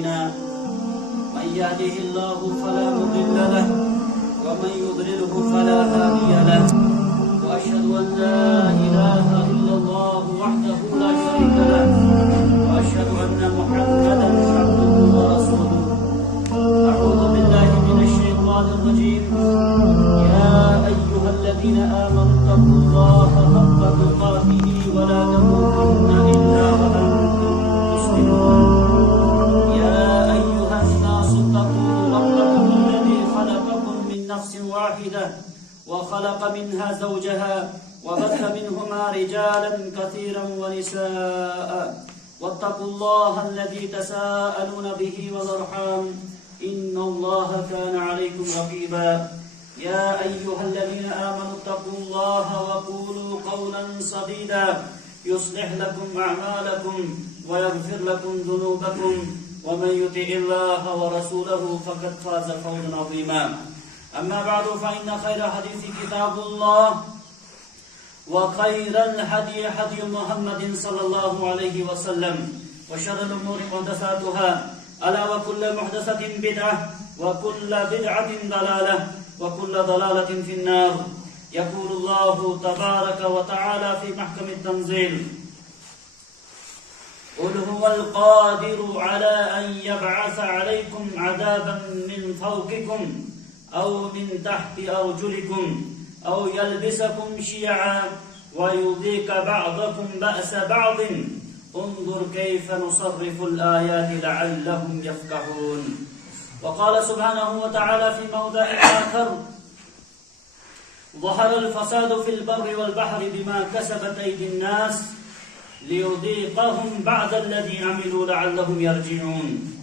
أعمالنا من يهده الله فلا مضل له ومن يضلله فلا هادي له وأشهد أن لا إله إلا الله وحده لا شريك له وأشهد أن محمدا عبده ورسوله. أعوذ بالله من الشيطان الرجيم. يا أيها الذين آمنوا اتقوا الله حق تقاته ولا تموتن إلا وأنتم مسلمون. يا أيها الناس اتقوا ربكم الذي خلقكم من نفس واحدة وخلق منها زوجها وبث منهما رجالا كثيرا ونساء واتقوا الله الذي تساءلون به والأرحام إن الله كان عليكم رقيبا. يا أيها الذين آمنوا اتقوا الله وقولوا قولا سديدا يصلح لكم أعمالكم ويغفر لكم ذنوبكم ومن يطع الله ورسوله فقد فاز فوزا عظيما. أما بعد فإن خير حديث كتاب الله وخير الهدي هدي محمد صلى الله عليه وسلم وشر الأمور محدثاتها ألا وكل محدثة بدعة وكل بدعة ضلالة وكل ضلالة في النار. يقول الله تبارك وتعالى في محكم التنزيل: قل هو القادر على أن يبعث عليكم عذابا من فوقكم أو من تحت أرجلكم أو يلبسكم شيعا ويذيق بعضكم بأس بعض انظر كيف نصرف الآيات لعلهم يفقهون. وقال سبحانه وتعالى في موضع آخر: ظهر الفساد في البر والبحر بما كسبت أيدي الناس ليذيقهم بعد الذي عملوا لعلهم يرجعون.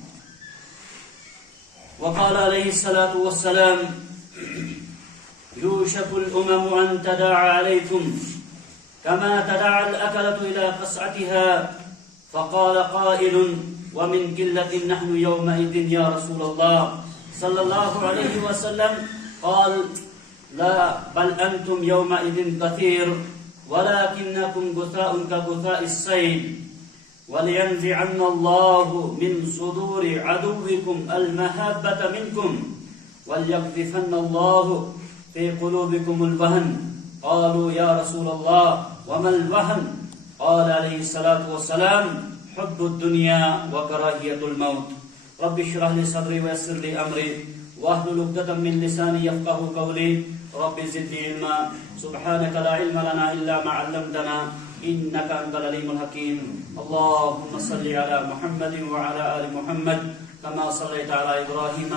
وقال عليه الصلاة والسلام: يوشك الأمم أن تداعى عليكم كما تداعى الأكلة إلى قصعتها. فقال قائل: ومن قلة نحن يومئذ يا رسول الله صلى الله عليه وسلم؟ قال: لا بل أنتم يومئذ كثير ولكنكم غثاء كغثاء السيل ولينزعن الله من صدور عدوكم المهابة منكم وليقذفن الله في قلوبكم الوهن. قالوا: يا رسول الله وما الوهن؟ قال عليه الصلاة والسلام: حب الدنيا وكراهية الموت. رب اشرح لي صدري ويسر لي أمري واحلل عقدة من لساني يفقهوا قولي. رب زدني علما. سبحانك لا علم لنا إلا ما علمتنا إنك أنت العليم الحكيم. اللهم صل على محمد وعلى آل محمد كما صليت على إبراهيم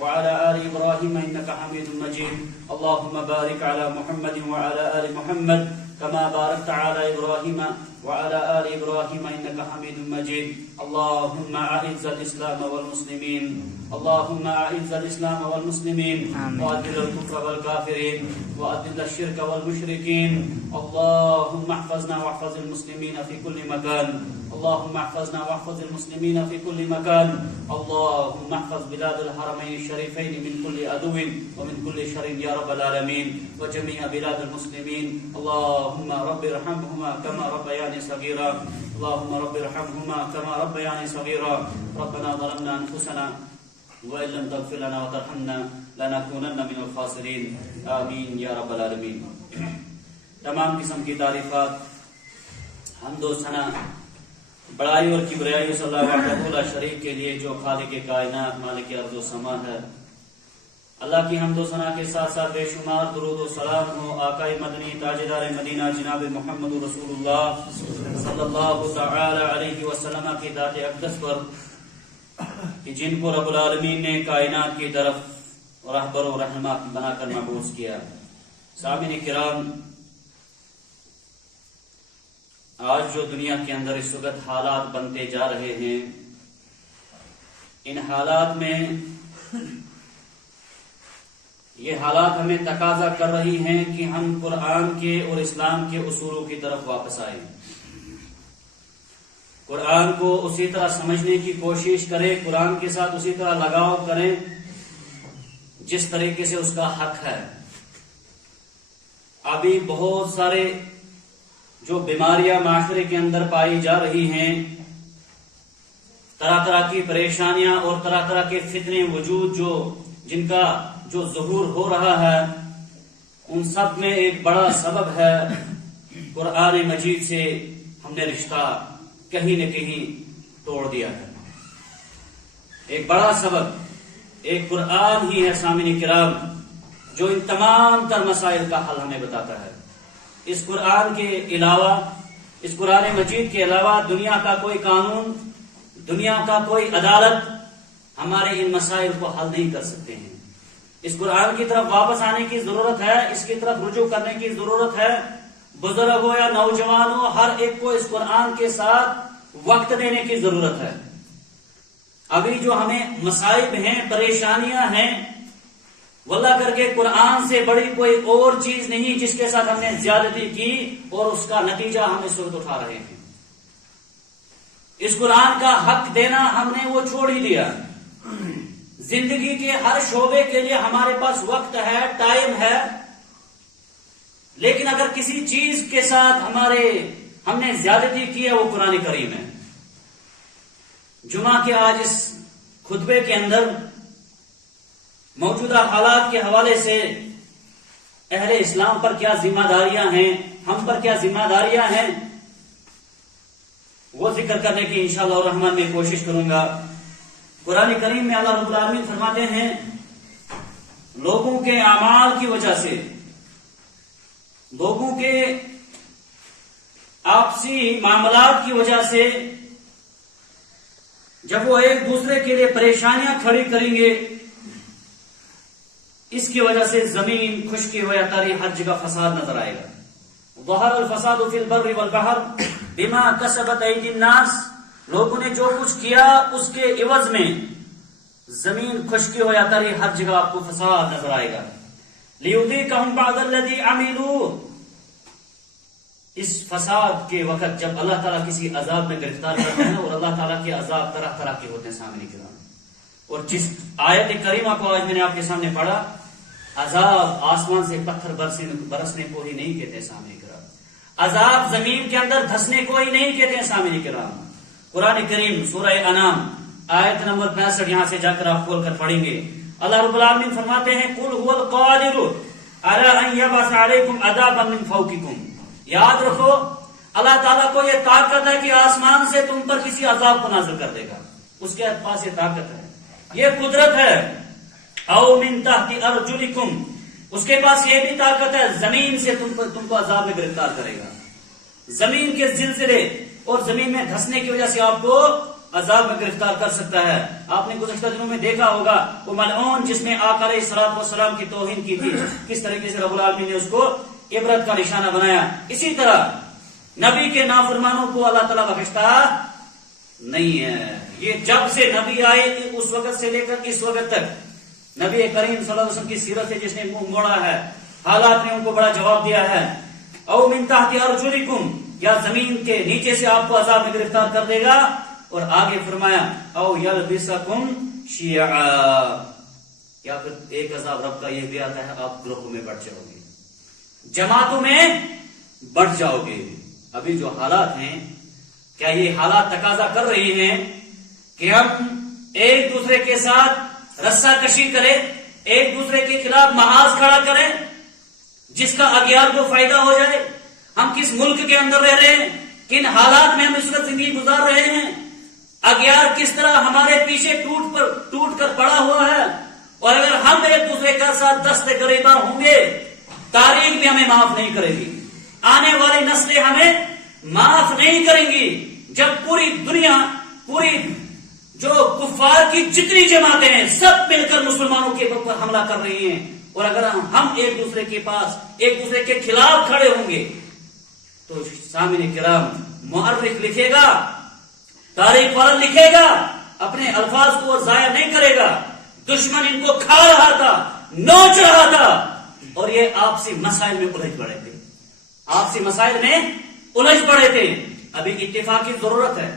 وعلى آل إبراهيم إنك حميد مجيد. اللهم بارك على محمد وعلى آل محمد كما باركت على إبراهيم وعلى آل إبراهيم إنك حميد مجيد. اللهم أعز الإسلام والمسلمين. اللهم أعز الإسلام والمسلمين وأذل الكفر والكافرين وأذل الشرك والمشركين. اللهم احفظنا واحفظ المسلمين في كل مكان. اللهم احفظنا واحفظ المسلمين في كل مكان. اللهم احفظ بلاد الحرمين الشريفين من كل عدو ومن كل شر يا رب العالمين وجميع بلاد المسلمين. اللهم رب ارحمهما كما ربياني صغيرا. اللهم رب ارحمهما كما ربياني صغيرا. ربنا ظلمنا أنفسنا وإن لم تغفر لنا وترحمنا لنكونن من الخاسرين. آمین یا رب العالمین. تمام قسم کی تعریفات، حمد و ثنا، بڑائی اور کبریائی صلی اللہ وحدہ لا شریک کے لیے جو خالق کائنات مالک ارض و سما ہے. اللہ کی حمد و ثنا کے ساتھ ساتھ بے شمار درود و سلام ہو آقا مدنی تاجدار مدینہ جناب محمد رسول اللہ صلی اللہ تعالی علیہ وسلم کی ذات اقدس پر کہ جن کو رب العالمین نے کائنات کی طرف رہبر و رہنما بنا کر مبعوث کیا. سامعین کرام، آج جو دنیا کے اندر اس وقت حالات بنتے جا رہے ہیں، ان حالات میں یہ حالات ہمیں تقاضا کر رہی ہیں کہ ہم قرآن کے اور اسلام کے اصولوں کی طرف واپس آئیں. قرآن کو اسی طرح سمجھنے کی کوشش کریں، قرآن کے ساتھ اسی طرح لگاؤ کریں جس طریقے سے اس کا حق ہے. ابھی بہت سارے جو بیماریاں معاشرے کے اندر پائی جا رہی ہیں طرح طرح کی پریشانیاں اور طرح طرح کے فتنے وجود جن کا جو ظہور ہو رہا ہے، ان سب میں ایک بڑا سبب ہے قرآن مجید سے ہم نے رشتہ کہیں نہ کہیں توڑ دیا ہے۔ ایک بڑا سبب ایک قرآن ہی ہے سامعین کرام، جو ان تمام تر مسائل کا حل ہمیں بتاتا ہے۔ اس قرآن کے علاوہ، اس قرآن مجید کے علاوہ دنیا کا کوئی قانون، دنیا کا کوئی عدالت ہمارے ان مسائل کو حل نہیں کر سکتے ہیں۔ اس قرآن کی طرف واپس آنے کی ضرورت ہے، اس کی طرف رجوع کرنے کی ضرورت ہے۔ بزرگ ہو یا نوجوان ہو، ہر ایک کو اس قرآن کے ساتھ وقت دینے کی ضرورت ہے۔ ابھی جو ہمیں مصائب ہیں، پریشانیاں ہیں، واللہ کر کے قرآن سے بڑی کوئی اور چیز نہیں جس کے ساتھ ہم نے زیادتی کی اور اس کا نتیجہ ہم اس وقت اٹھا رہے ہیں۔ اس قرآن کا حق دینا ہم نے وہ چھوڑ ہی دیا۔ زندگی کے ہر شعبے کے لیے ہمارے پاس وقت ہے، ٹائم ہے، لیکن اگر کسی چیز کے ساتھ ہم نے زیادتی کی ہے وہ قرآن کریم ہے۔ جمعہ کے آج اس خطبے کے اندر موجودہ حالات کے حوالے سے اہل اسلام پر کیا ذمہ داریاں ہیں، ہم پر کیا ذمہ داریاں ہیں، وہ ذکر کرنے کی انشاءاللہ الرحمن میں کوشش کروں گا۔ قرآن کریم میں اللہ رب العالمین فرماتے ہیں، لوگوں کے اعمال کی وجہ سے، لوگوں کے آپسی معاملات کی وجہ سے جب وہ ایک دوسرے کے لیے پریشانیاں کھڑی کریں گے، اس کی وجہ سے زمین خشکی ہو یا تری ہر جگہ فساد نظر آئے گا۔ ظہر الفساد فی البر والبحر بما کسبت ایدی الناس، لوگوں نے جو کچھ کیا اس کے عوض میں زمین خشکی ہو یا تری ہر جگہ آپ کو فساد نظر آئے گا۔ لیذیقہم بعض الذی عملوا، اس فساد کے وقت جب اللہ تعالیٰ کسی عذاب میں گرفتار کرتے ہیں، اور اللہ تعالیٰ کے عذاب طرح طرح کے ہوتے ہیں سامنے کرام، اور جس آیت کریمہ کو آج میں نے آپ کے سامنے پڑھا، عذاب آسمان سے پتھر برسنے کو ہی نہیں کہتے سامنے کرام، عذاب زمین کے اندر دھسنے کو ہی نہیں کہتے سامنے کرام۔ قرآن کریم سورہ انعام آیت نمبر 65 یہاں سے جا کر آپ کھول کر پڑھیں گے، اللہ رب العالمین فرماتے ہیں، قل هو القادر علی ان یبعث علیکم عذابا من فوقکم، یاد رکھو اللہ تعالیٰ کو یہ طاقت ہے کہ آسمان سے تم پر کسی عذاب کو نازل کر دے گا، اس کے پاس یہ طاقت ہے، یہ قدرت ہے۔ او من تحت ارجلکم، اس کے پاس یہ بھی طاقت ہے زمین سے تم کو عذاب میں گرفتار کرے گا، زمین کے زلزلے اور زمین میں دھسنے کی وجہ سے آپ کو عذاب میں گرفتار کر سکتا ہے۔ آپ نے گزشتہ دنوں میں دیکھا ہوگا وہ ملعون جس نے آقا علیہ السلام کی توہین کی تھی، کس طریقے سے رب العالمین نے اس کو عبرت کا نشانہ بنایا۔ اسی طرح نبی کے نافرمانوں کو اللہ تعالیٰ بخشتا نہیں ہے۔ یہ جب سے نبی آئے اس وقت سے لے کر اس وقت تک نبی کریم صلی اللہ علیہ وسلم کی سیرت سے جس نے منہ موڑا ہے، حالات نے ان کو بڑا جواب دیا ہے۔ او من تحت ارجلکم، یا زمین کے نیچے سے آپ کو عذاب میں گرفتار کر دے گا، اور آگے فرمایا او یلبسکم شیعا، یا پھر ایک عذاب رب کا یہ بھی آتا ہے، آپ گروہوں میں بٹ جاؤ گے، جماعتوں میں بٹ جاؤ گے۔ ابھی جو حالات ہیں، کیا یہ حالات تقاضا کر رہی ہیں کہ ہم ایک دوسرے کے ساتھ رسہ کشی کریں، ایک دوسرے کے خلاف محاذ کھڑا کریں جس کا اغیار کو فائدہ ہو جائے؟ ہم کس ملک کے اندر رہ رہے ہیں، کن حالات میں ہم اس وقت زندگی گزار رہے ہیں، اغیار کس طرح ہمارے پیچھے ٹوٹ کر پڑا ہوا ہے، اور اگر ہم ایک دوسرے کا ساتھ دست گریباں ہوں گے، تاریخ بھی ہمیں معاف نہیں کرے گی، آنے والی نسلیں ہمیں معاف نہیں کریں گی۔ جب پوری دنیا، پوری جو کفار کی جتنی جماعتیں ہیں سب مل کر مسلمانوں کے اوپر حملہ کر رہی ہیں، اور اگر ہم ایک دوسرے کے پاس ایک دوسرے کے خلاف کھڑے ہوں گے تو سامعین کرام مؤرخ لکھے گا، تاریخ والا لکھے گا، اپنے الفاظ کو ضائع نہیں کرے گا، دشمن ان کو کھا رہا تھا، نوچ رہا تھا، اور یہ آپسی مسائل میں الجھ پڑے تھے، آپسی مسائل میں الجھ پڑے تھے۔ ابھی اتفاق کی ضرورت ہے،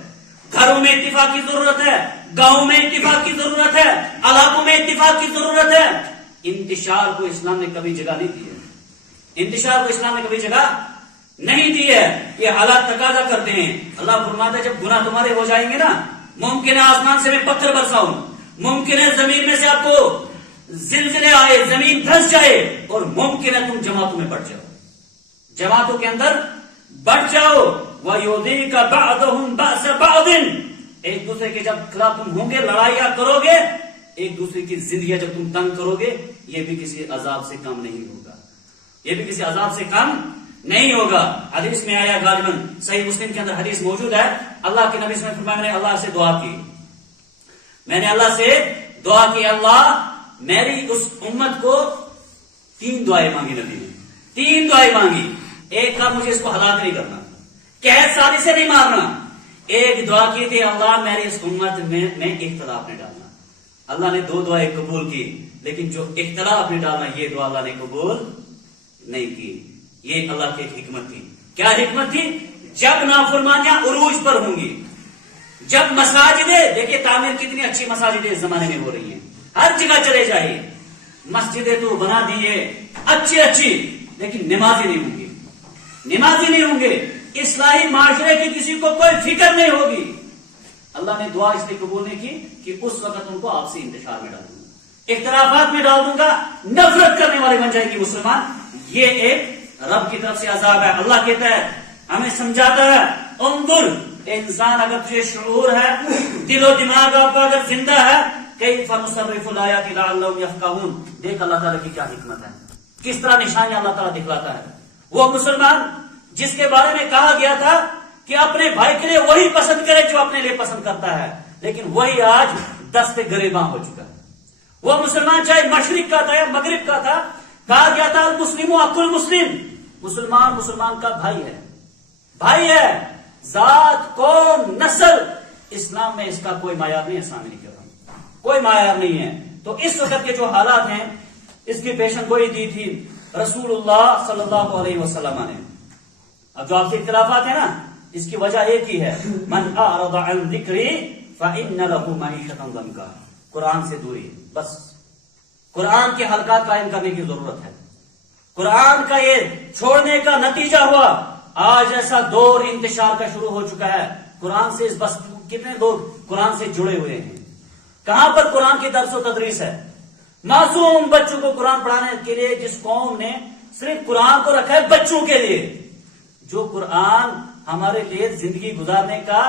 گھروں میں اتفاق کی ضرورت ہے، گاؤں میں اتفاق کی ضرورت ہے، علاقوں میں اتفاق کی ضرورت ہے۔ انتشار کو اسلام نے کبھی جگہ نہیں دی ہے، انتشار کو اسلام نے کبھی جگہ نہیں دی ہے، یہ حالات تقاضا کرتے ہیں۔ اللہ فرماتا ہے جب گناہ تمہارے ہو جائیں گے نا، ممکن ہے آسمان سے میں پتھر برساؤں، ممکن ہے زمین میں سے آپ کو زلزلے آئے، زمین دھنس جائے، اور ممکن ہے تم جماعتوں میں بٹ جاؤ، جماعتوں کے اندر بٹ جاؤ۔ وَيُذِيقَ بَعْضُهُمْ بَأْسَ بَعْضٍ، ایک دوسرے کے جب خلاف تم ہوں گے، لڑائیاں کرو گے، ایک دوسرے کی زندگیاں جب تم تنگ کرو گے، یہ بھی کسی عذاب سے کم نہیں ہوگا، یہ بھی کسی عذاب سے کم نہیں ہوگا۔ حدیث میں آیا، غالباً صحیح مسلم کے اندر حدیث موجود ہے، اللہ کے نبی صلی اللہ علیہ وسلم نے فرمایا، میں نے اللہ سے دعا کی، میں نے اللہ سے دعا کی، اللہ میری اس امت کو 3 دعائیں مانگی، نبی نے 3 دعائیں مانگی، ایک کا مجھے اس کو ہلاک نہیں کرنا، قحط سالی سے نہیں مارنا، ایک دعا کی تھی، اللہ میری اس امت میں اختلاف نہیں ڈالنا۔ اللہ نے 2 دعائیں قبول کی، لیکن جو اختلاف نہیں ڈالنا، یہ دعا اللہ نے قبول نہیں کی۔ یہ اللہ کی حکمت تھی۔ کیا حکمت تھی؟ جب نافرمانیاں عروج پر ہوں گی، جب مساجدیں، دیکھیے تعمیر کتنی اچھی مساجدیں اس زمانے میں ہو رہی ہیں، ہر جگہ چلے جائیے، مسجدیں تو بنا دیے اچھی اچھی، لیکن نمازی نہیں ہوں گی، نمازی نہیں ہوں گے، اصلاحی معاشرے کی کسی کو کوئی فکر نہیں ہوگی۔ اللہ نے دعا اس لیے قبول نہیں کی کہ اس وقت ان کو آپسی انتشار میں ڈال دوں گا، اختلافات میں ڈال دوں گا، نفرت کرنے والے بن جائیں گے مسلمان۔ یہ ایک رب کی طرف سے عذاب ہے۔ اللہ کہتا ہے، ہمیں سمجھاتا ہے، انظر، انسان اگر تجھے شعور ہے، دل و دماغ آپ کا اگر زندہ ہے، کیف نصرف الآیات لعلہم یفقہون، دیکھ اللہ تعالیٰ کی کیا حکمت ہے، کس طرح نشانیاں اللہ تعالیٰ دکھلاتا ہے۔ وہ مسلمان جس کے بارے میں کہا گیا تھا کہ اپنے بھائی کے لیے وہی پسند کرے جو اپنے لیے پسند کرتا ہے، لیکن وہی آج دست گریباں ہو چکا ہے۔ وہ مسلمان چاہے مشرق کا تھا یا مغرب کا تھا، کہا گیا تھا المسلم اخو المسلم، مسلمان مسلمان کا بھائی ہے، بھائی ہے، ذات، قوم، نسل، اسلام میں اس کا کوئی معیار نہیں ہے، اسلام نہیں کر رہا، کوئی معیار نہیں ہے۔ تو اس وقت کے جو حالات ہیں، اس کی پیشن گوئی دی تھی رسول اللہ صلی اللہ علیہ وسلم نے۔ اب جو آپ کے اختلافات ہیں نا، اس کی وجہ ایک ہی ہے، من اعرض عن ذکری فإن له معیشۃ ضنکا، قرآن سے دوری، بس قرآن کے حلقات قائم کرنے کی ضرورت ہے۔ قرآن کا یہ چھوڑنے کا نتیجہ ہوا، آج ایسا دور انتشار کا شروع ہو چکا ہے، قرآن سے بس کتنے لوگ قرآن سے جڑے ہوئے ہیں، کہاں پر قرآن کی درس و تدریس ہے؟ معصوم بچوں کو قرآن پڑھانے کے لیے جس قوم نے صرف قرآن کو رکھا ہے بچوں کے لیے، جو قرآن ہمارے لیے زندگی گزارنے کا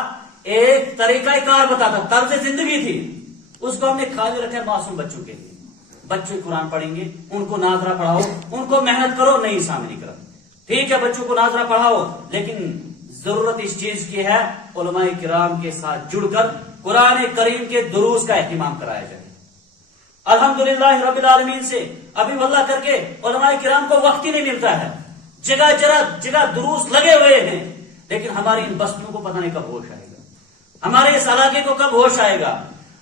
ایک طریقہ کار بتاتا، طرز زندگی تھی، اس کو ہم نے خالی رکھا ہے معصوم بچوں کے لیے۔ بچے قرآن پڑھیں گے، ان کو ناظرہ پڑھاؤ، ان کو محنت کرو، نہیں سامنے نہیں کرو، ٹھیک ہے بچوں کو ناظرہ پڑھاؤ، لیکن ضرورت اس چیز کی ہے علماء کرام کے ساتھ جڑ کر قرآن کریم کے دروس کا اہتمام کرایا جائے۔ الحمدللہ رب العالمین سے ابھی واللہ کر کے علماء کرام کو وقت ہی نہیں ملتا ہے، جگہ جگہ دروس لگے ہوئے ہیں، لیکن ہماری ان بستیوں کو پتہ نہیں کب ہوش آئے گا، ہمارے اس علاقے کو کب ہوش آئے گا،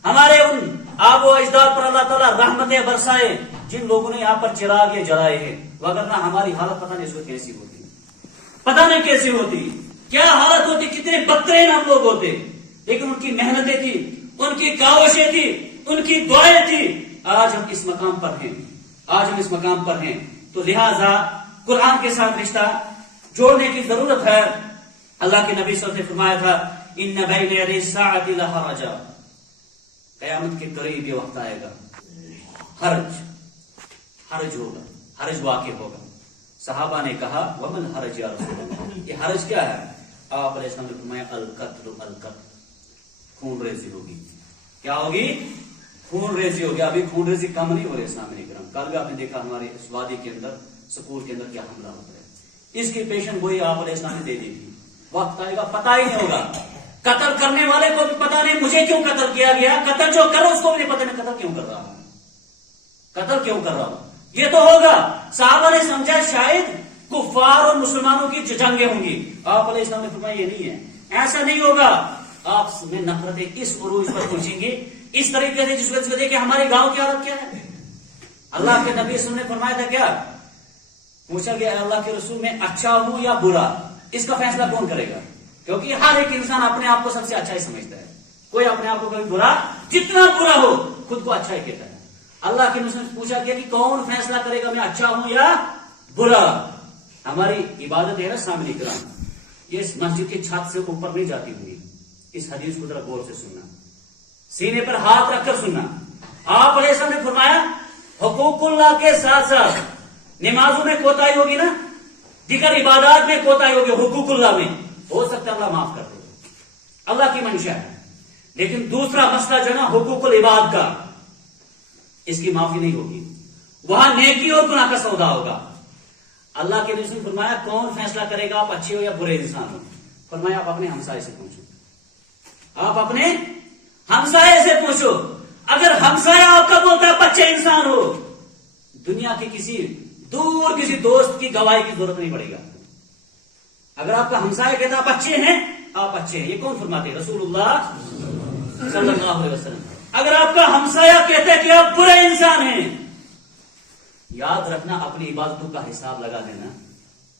ہمارے ان آب و اجداد پر اللہ تعالیٰ رحمتیں برسائے جن لوگوں نے یہاں پر چراغ یہ جلائے ہیں، وگرنہ ہماری حالت پتہ نہیں اس وقت کیسی ہوتی، پتہ نہیں کیسی ہوتی، کیا حالت ہوتی، کتنے بدترین ہم لوگ ہوتے، لیکن ان کی محنتیں تھی، ان کی کاوشیں تھی، ان کی دعائیں تھی، آج ہم اس مقام پر ہیں، آج ہم اس مقام پر ہیں۔ تو لہذا قرآن کے ساتھ رشتہ جوڑنے کی ضرورت ہے۔ اللہ کے نبی صلی اللہ علیہ وسلم نے فرمایا تھا، ان بین یدی الساعۃ لحرجا، قیامت کے قریب یہ وقت آئے گا، حرج ہوگا، حرج واقع ہوگا۔ صحابہ نے کہا ومن حرج یا رسول اللہ، یہ حرج کیا ہے؟ آپ علیہ السلام نے فرمایا القتل، خون ریزی ہوگی۔ کیا ہوگی؟ خون ریزی ہوگی۔ ابھی خون ریزی کم نہیں ہو رہی اسلام میں، کل بھی آپ نے دیکھا ہمارے اس وادی کے اندر، سکول کے اندر کیا حملہ ہوتا ہے، اس کی پیشن گوئی آپ علیہ السلام نے دے دی تھی، وقت آئے گا پتہ ہی نہیں ہوگا، قتل کرنے والے کو بھی پتہ نہیں مجھے کیوں قتل کیا گیا، قتل جو کرو اس کو بھی پتہ نہیں قتل کیوں کر رہا ہوں، قتل کیوں کر رہا ہوں، یہ تو ہوگا۔ صحابہ نے سمجھا شاید کفار اور مسلمانوں کی جنگیں ہوں گی، آپ علیہ السلام نے فرمایا یہ نہیں ہے، ایسا نہیں ہوگا، آپ میں نفرتیں اس عروج پر پہنچیں گی اس طریقے سے جس وجہ سے دیکھیں ہمارے گاؤں کی حالت کیا ہے۔ اللہ کے نبی صلی اللہ علیہ وسلم نے فرمایا تھا، کیا پوچھا گیا اللہ کے رسول میں اچھا ہوں یا برا، اس کا فیصلہ کون کرے گا؟ کیونکہ ہر ایک انسان اپنے آپ کو سب سے اچھا ہی سمجھتا ہے، کوئی اپنے آپ کو کبھی برا، جتنا برا ہو خود کو اچھا ہی کہتا ہے۔ اللہ کے نبی نے پوچھا گیا کہ کون فیصلہ کرے گا میں اچھا ہوں یا برا؟ ہماری عبادت ہے نا سامنے کرام، یہ اس مسجد کی چھت سے اوپر نہیں جاتی ہوئی، اس حدیث کو ذرا غور سے سننا۔ سینے پر ہاتھ رکھ کر سننا. آپ علیہ السلام نے فرمایا حقوق اللہ کے ساتھ ساتھ نمازوں میں کوتاہی ہوگی نا، دیگر عبادات میں کوتاہی ہوگی، حقوق اللہ میں ہو سکتا ہے اللہ معاف کر دے، اللہ کی منشا ہے. لیکن دوسرا مسئلہ جو ہے نا حقوق العباد کا، اس کی معافی نہیں ہوگی، وہاں نیکی اور گناہ کا سودا ہوگا. اللہ کے رسول نے فرمایا کون فیصلہ کرے گا آپ اچھے ہو یا برے انسان ہو؟ فرمایا آپ اپنے ہمسائے سے پوچھو، آپ اپنے ہمسائے سے پوچھو. اگر ہمسایہ آپ کا بولتا ہے آپ اچھے انسان ہو، دنیا کے کسی دور کسی دوست کی گواہی کی ضرورت نہیں پڑے گا. اگر آپ کا ہمسایہ کہتا ہے آپ اچھے ہیں، آپ اچھے ہیں. یہ کون فرماتے ہیں؟ رسول اللہ صلی اللہ علیہ وسلم. اگر آپ کا ہمسایہ کہتا ہے کہ آپ برے انسان ہیں، یاد رکھنا اپنی عبادتوں کا حساب لگا دینا،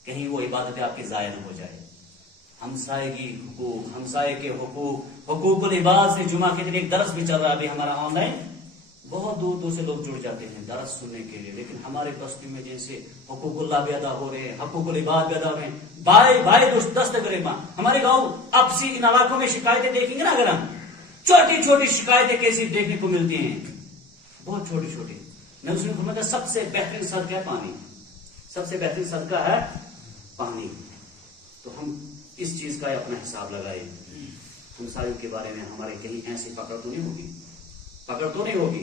کہیں وہ عبادتیں آپ کی ضائع نہ ہو جائے. ہمسائے کی حقوق، ہمسائے کے حقوق، حقوق العباد سے جمعہ کے دن ایک درس بھی چل رہا ہے ابھی ہمارا آن لائن. بہت دور دور سے لوگ جڑ جاتے ہیں درس سننے کے لیے، لیکن ہمارے بستی میں جیسے حقوق اللہ بھی ادا ہو رہے ہیں، حقوق العباد بھی ادا ہو رہے ہیں. بھائی بھائی دست کرے ماں. ہمارے گاؤں اپسی ان علاقوں میں شکایتیں دیکھیں گے نا، اگر ہم چھوٹی چھوٹی شکایتیں کیسی دیکھنے کو ملتی ہیں، بہت چھوٹی چھوٹی. نبی نے فرمایا سب سے بہترین صدقہ ہے پانی، سب سے بہترین صدقہ ہے پانی. تو ہم اس چیز کا اپنا حساب لگائے. ہمسایوں کے بارے میں ہمارے کہیں ایسی پکڑ تو نہیں ہوگی، پکڑ تو نہیں ہوگی.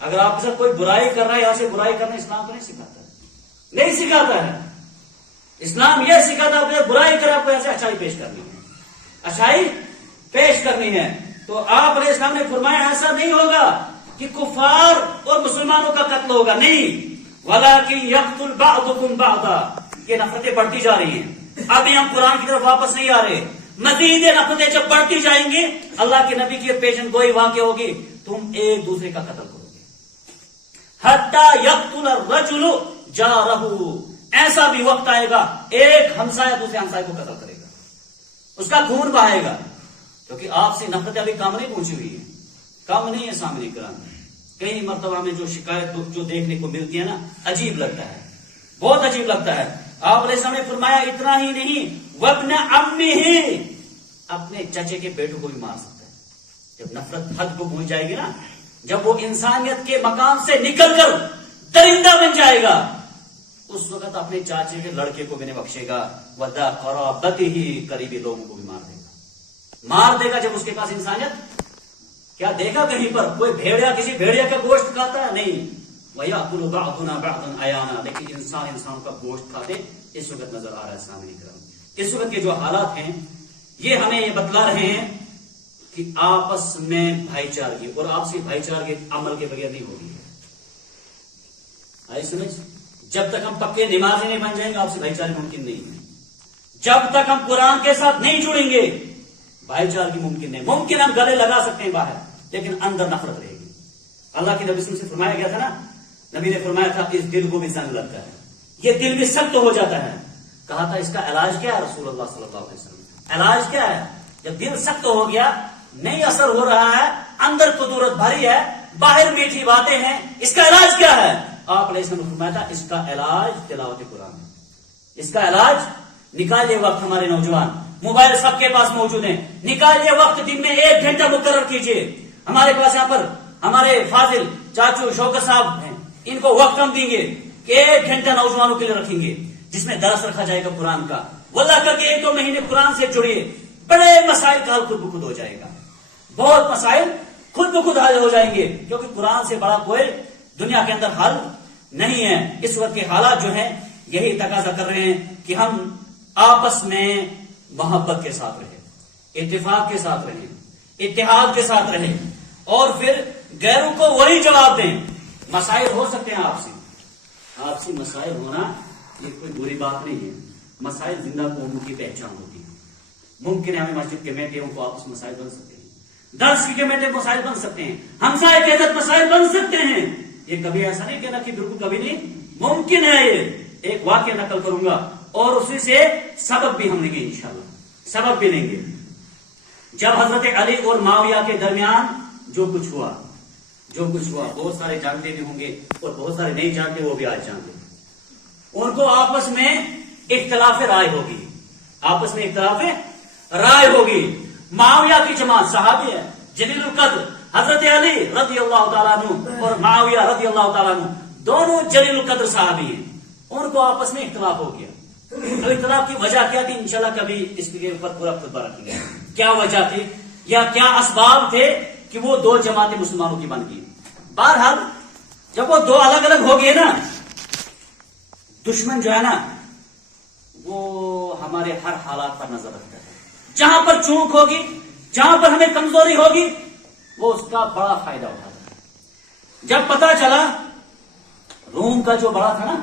اگر آپ کے ساتھ کوئی برائی کر رہا ہے، یہاں سے برائی کرنا اسلام تو نہیں سکھاتا ہے، نہیں سکھاتا ہے. اسلام یہ سکھاتا ہے کہ برائی کر آپ کو ایسے اچھائی پیش کرنی ہے، اچھائی پیش کرنی ہے. تو آپ علیہ السلام نے فرمایا ایسا نہیں ہوگا کہ کفار اور مسلمانوں کا قتل ہوگا، نہیں. وَلَٰكِن يَقْتُلْ بَعْضُكُمْ بَعْضًا. یہ نفرتیں بڑھتی جا رہی ہیں. ابھی ہم قرآن کی طرف واپس نہیں آ رہے. مزید یہ نفرتیں جب بڑھتی جائیں گی، اللہ کے نبی کی پیشن گوئی واقع ہوگی، تم ایک دوسرے کا قتل کرو گے. حَتَّى يَقْتُلَ الرَّجُلُ جَارَهُ. ایسا بھی وقت آئے گا ایک ہمسایہ دوسرے ہمسایہ کو قتل کرے گا، اس کا خون بہائے گا. کیونکہ آپ سے نفرتیں ابھی کم نہیں پہنچی ہوئی ہیں، کم نہیں ہے سامنے کرام. کئی مرتبہ میں جو شکایت جو دیکھنے کو ملتی ہے نا، عجیب لگتا ہے، بہت عجیب لگتا ہے. آپ علیہ السلام نے فرمایا اتنا ہی نہیں، وابن عمہ، اپنے چچے کے بیٹوں کو بھی مار سکتا ہے. جب نفرت حد کو پہنچ جائے گی نا، جب وہ انسانیت کے مقام سے نکل کر درندہ بن جائے گا، اس وقت اپنے چاچے کے لڑکے کو بھی نہیں بخشے گا. وَذَا قَرَابَتِهِ، قریبی لوگوں کو بھی مار دے گا. جب اس کے پاس انسانیت، کیا دیکھا کہیں پر کوئی بھیڑیا کسی بھیڑیا کا گوشت کھاتا ہے؟ نہیں. وَيَأْكُلُ بَعْضُنَا بَعْضًا عَيَانًا. لیکن انسان کا گوشت کھاتے اس وقت نظر آ رہا ہے سامنے کرام. اس وقت کے جو حالات ہیں یہ ہمیں یہ بتلا رہے ہیں کہ آپس میں بھائی چارگی، اور آپسی بھائی چارگی عمل کے بغیر نہیں ہوگی. آئی سمجھ؟ جب تک ہم پکے نمازی نہیں بن جائیں گے آپسی بھائی چارگی ممکن نہیں ہے. جب تک ہم قرآن کے ساتھ نہیں جڑیں گے بھائی چارگی ممکن نہیں. ممکن ہم گلے لگا سکتے ہیں باہر، لیکن اندر نفرت رہے گی. اللہ کے نبی سے فرمایا گیا تھا نا، نبی نے فرمایا تھا اس دل کو بھی زنگ لگتا ہے، یہ دل بھی سخت ہو جاتا ہے. کہا تھا اس کا علاج کیا ہے رسول اللہ صلی اللہ علیہ وسلم؟ علاج کیا ہے؟ جب دل سخت ہو گیا، نہیں اثر ہو رہا ہے، اندر قدرت بھری ہے، باہر میٹھی باتیں ہیں، اس کا علاج کیا ہے؟ آپ علیہ السلام نے فرمایا تھا اس کا علاج تلاوت قرآن ہے. اس کا علاج نکالیے وقت. ہمارے نوجوان موبائل سب کے پاس موجود ہیں، نکالیے وقت، دن میں 1 گھنٹہ مقرر کیجیے. ہمارے پاس یہاں پر ہمارے فاضل چاچو شوکت صاحب ہیں، ان کو وقت ہم دیں گے کہ 1 گھنٹہ نوجوانوں کے لیے رکھیں گے جس میں درس رکھا جائے گا قرآن کا. واللہ کر کے 1-2 مہینے قرآن سے جڑیے، بڑے مسائل کا حل خود بخود ہو جائے گا. بہت مسائل خود بخود حل ہو جائیں گے، کیونکہ قرآن سے بڑا کوئی دنیا کے اندر حل نہیں ہے. اس وقت کے حالات جو ہیں یہی تقاضا کر رہے ہیں کہ ہم آپس میں محبت کے ساتھ رہیں، اتفاق کے ساتھ رہیں، اتحاد کے ساتھ رہیں، اور پھر غیروں کو وہی جواب دیں. مسائل ہو سکتے ہیں آپسی مسائل ہونا یہ کوئی بری بات نہیں ہے. مسائل زندہ قوموں کی پہچان ہوتی ہے. ممکن ہے ہمیں مسجد کمیٹیوں کو آپس مسائل بن سکتے ہیں، درس کی کمیٹی مسائل بن سکتے ہیں، ہمسائے کے عزت مسائل بن سکتے ہیں. یہ کبھی ایسا نہیں کہنا کہ بالکل کبھی نہیں، ممکن ہے. یہ ایک واقعہ نقل کروں گا اور اسی سے سبق بھی ہم لیں گے، انشاءاللہ سبق بھی لیں گے. جب حضرت علی اور معاویہ کے درمیان جو کچھ ہوا، بہت سارے جانتے بھی ہوں گے اور بہت سارے نہیں جانتے، وہ بھی آج جانتے. ان کو آپس میں اختلاف رائے ہوگی، آپس میں اختلاف رائے ہوگی. معاویہ کی جماعت صحابی ہے جلیل القدر حضرت علی رضی اللہ تعالیٰ عنہ اور معاویہ رضی اللہ تعالیٰ عنہ دونوں جلیل القدر صحابی ہیں، ان کو آپس میں اختلاف ہو گیا. اب اختلاف کی وجہ کیا تھی انشاءاللہ کبھی اس کے اوپر پورا خطبہ رکھیں گے. کیا وجہ تھی یا کیا اسباب تھے کہ وہ دو جماعتیں مسلمانوں کی بن گئی. بہرحال جب وہ دو الگ الگ ہو گئے نا، دشمن جو ہے نا وہ ہمارے ہر حالات پر نظر رکھتا ہے. جہاں پر چوک ہوگی، جہاں پر ہمیں کمزوری ہوگی، وہ اس کا بڑا فائدہ اٹھاتا ہے. جب پتا چلا روم کا جو بڑا تھا نا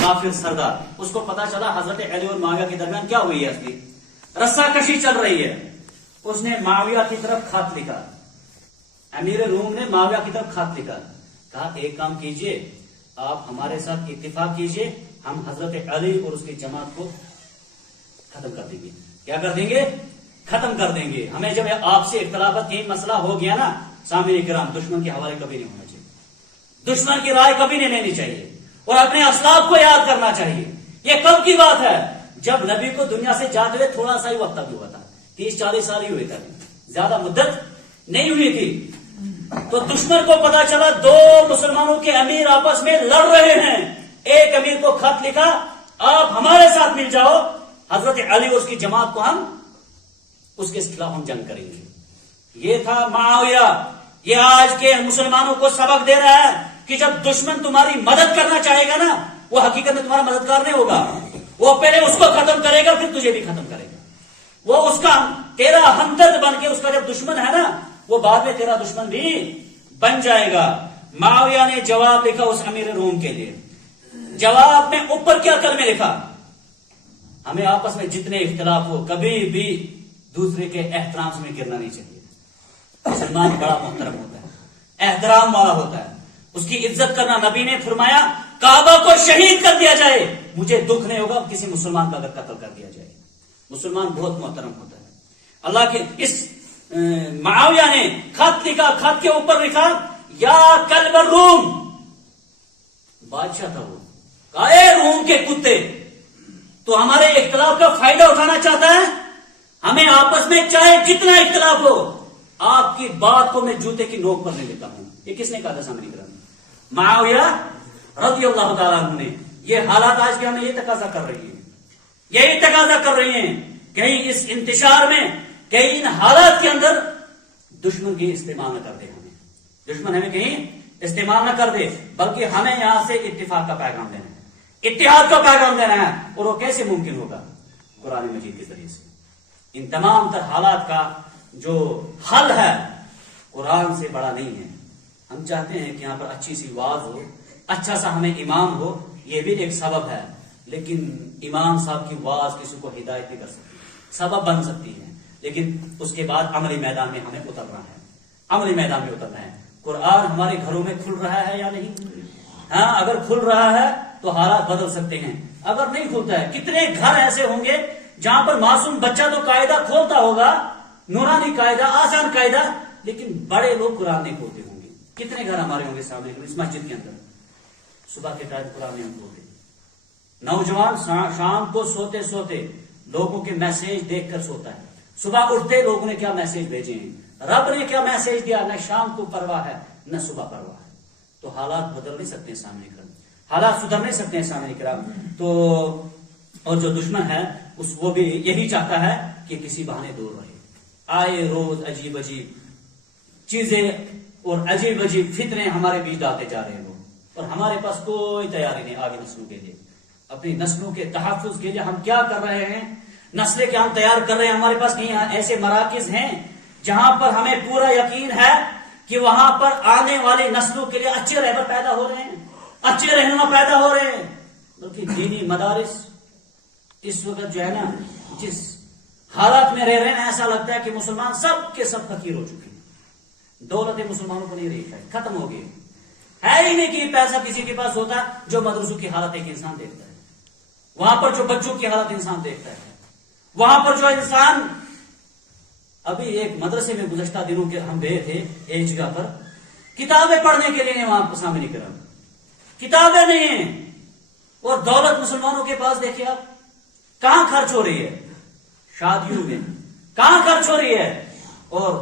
کافر سردار، اس کو پتا چلا حضرت علی اور معاویہ کے درمیان کیا ہوئی ہے، اصلی رسا کشی چل رہی ہے. اس نے معاویہ کی طرف خط لکھا، امیر روم نے معاویہ کی طرف خط لکھا، کہا ایک کام کیجئے، آپ ہمارے ساتھ اتفاق کیجئے، ہم حضرت علی اور اس کی جماعت کو ختم کر دیں گے. کیا کر دیں گے؟ ختم کر دیں گے. ہمیں جب آپ سے اختلافات یہی مسئلہ ہو گیا نا، سامعین کرام، دشمن کے حوالے کبھی نہیں ہونا چاہیے، دشمن کی رائے کبھی نہیں لینی چاہیے، اور اپنے اسلاف کو یاد کرنا چاہیے. یہ کب کی بات ہے؟ جب نبی کو دنیا سے جاتے ہوئے تھوڑا سا ہی وقت ابھی ہوا تھا، 30-40 سال ہی ہوئے تھے، زیادہ مدت نہیں ہوئی تھی. تو دشمن کو پتا چلا دو مسلمانوں کے امیر آپس میں لڑ رہے ہیں. ایک امیر کو خط لکھا، آپ ہمارے ساتھ مل جاؤ، حضرت علی اور اس کی جماعت کو ہم اس کے خلاف ہم جنگ کریں گے. یہ تھا معاویہ. یہ آج کے مسلمانوں کو سبق دے رہا ہے کہ جب دشمن تمہاری مدد کرنا چاہے گا نا، وہ حقیقت میں تمہارا مددگار نہیں ہوگا، وہ پہلے اس کو ختم کرے گا، پھر تجھے بھی ختم کرے گا. وہ اس کا تیرا ہمدرد بن کے، اس کا جب دشمن ہے نا، وہ بعد میں تیرا دشمن بھی بن جائے گا. معاویہ نے جواب لکھا اس امیر روم کے لیے. جواب میں اوپر کیا کلمے لکھا؟ ہمیں آپس میں جتنے اختلاف ہو کبھی بھی دوسرے کے احترام سے گرنا نہیں چاہیے. مسلمان بڑا محترم ہوتا ہے، احترام والا ہوتا ہے، اس کی عزت کرنا. نبی نے فرمایا کعبہ کو شہید کر دیا جائے، مجھے دکھ نہیں ہوگا کسی مسلمان کا اگر قتل کر دیا جائے. مسلمان بہت محترم ہوتا ہے. اللہ کے اس معاویہ نے خط لکھا، خط کے اوپر لکھا یا کلب الروم، بادشاہ تھا وہ، کہا اے روم کے کتے، تو ہمارے اختلاف کا فائدہ اٹھانا چاہتا ہے؟ ہمیں آپس میں چاہے جتنا اختلاف ہو، آپ کی بات کو میں جوتے کی نوک پر لے لیتا ہوں. یہ کس نے کہا تھا سامنے کرام؟ معاویہ رضی اللہ تعالیٰ عنہ نے. یہ حالات آج کے ہمیں یہ تقاضا کر رہی ہیں، یہی تقاضا کر رہی ہیں. کہیں اس انتشار میں، کہیں ان حالات کے اندر دشمن کی استعمال نہ کر دے. ہمیں دشمن ہمیں کہیں استعمال نہ کر دے، بلکہ ہمیں یہاں سے اتفاق کا پیغام دینا ہے، اتحاد کا پیغام دینا ہے. اور وہ کیسے ممکن ہوگا؟ قرآن مجید کے ذریعے سے. ان تمام تر حالات کا جو حل ہے قرآن سے بڑا نہیں ہے. ہم چاہتے ہیں کہ یہاں پر اچھی سی واز ہو، اچھا سا ہمیں امام ہو، یہ بھی ایک سبب ہے، لیکن امام صاحب کی واز کسی کو ہدایت نہیں کر سکتی، سبب بن سکتی ہے، لیکن اس کے بعد عملی میدان میں ہمیں اترنا ہے، عملی میدان میں اترنا ہے. قرآن ہمارے گھروں میں کھل رہا ہے یا نہیں؟ ہاں، اگر کھل رہا ہے تو حالات بدل سکتے ہیں. اگر نہیں کھلتا ہے، کتنے گھر ایسے ہوں گے جہاں پر معصوم بچہ تو قاعدہ کھولتا ہوگا، نورانی قاعدہ، آسان قاعدہ، لیکن بڑے لوگ قرآن نہیں کھولتے ہوں گے. کتنے گھر ہمارے ہوں گے سامنے اس مسجد کے اندر صبح کے ٹائم قرآن نہیں کھولتے. نوجوان شام کو سوتے سوتے لوگوں کے میسج دیکھ کر سوتا ہے، صبح اٹھتے لوگوں نے کیا میسج بھیجے ہیں، رب نے کیا میسج دیا، نہ شام کو پرواہ ہے نہ صبح پرواہ ہے. تو حالات بدل نہیں سکتے سامنے کرام، حالات سدھر نہیں سکتے ہیں سامنے کرام. تو اور جو دشمن ہے وہ بھی یہی چاہتا ہے کہ کسی بہانے دور رہے. آئے روز عجیب عجیب چیزیں اور عجیب عجیب فتنے ہمارے بیچ ڈالتے جا رہے ہیں وہ، اور ہمارے پاس کوئی تیاری نہیں آگے نسلوں کے لیے. اپنی نسلوں کے تحفظ کے لیے ہم کیا کر رہے ہیں؟ نسلیں کیا ہم تیار کر رہے ہیں؟ ہمارے پاس کہیں ایسے مراکز ہیں جہاں پر ہمیں پورا یقین ہے کہ وہاں پر آنے والی نسلوں کے لیے اچھے رہبر پیدا ہو رہے ہیں، اچھے رہنما پیدا ہو رہے ہیں. بلکہ دینی مدارس اس وقت جو ہے نا، جس حالات میں رہ رہے ہیں، ایسا لگتا ہے کہ مسلمان سب کے سب فقیر ہو چکے ہیں. دولت مسلمانوں کو نہیں رہی ہے، ختم ہو گئی ہے ہی نہیں کہ پیسہ کسی کے پاس ہوتا جو مدرسوں کی حالت ایک انسان دیکھتا ہے، وہاں پر جو بچوں کی حالت انسان دیکھتا ہے، وہاں پر جو انسان. ابھی ایک مدرسے میں گزشتہ دنوں کے ہم گئے تھے ایک جگہ پر، کتابیں پڑھنے کے لیے وہاں سامنے کرا، کتابیں نہیں ہیں، اور دولت مسلمانوں کے پاس دیکھیے آپ کہاں خرچ ہو رہی ہے، شادیوں میں کہاں خرچ ہو رہی ہے، اور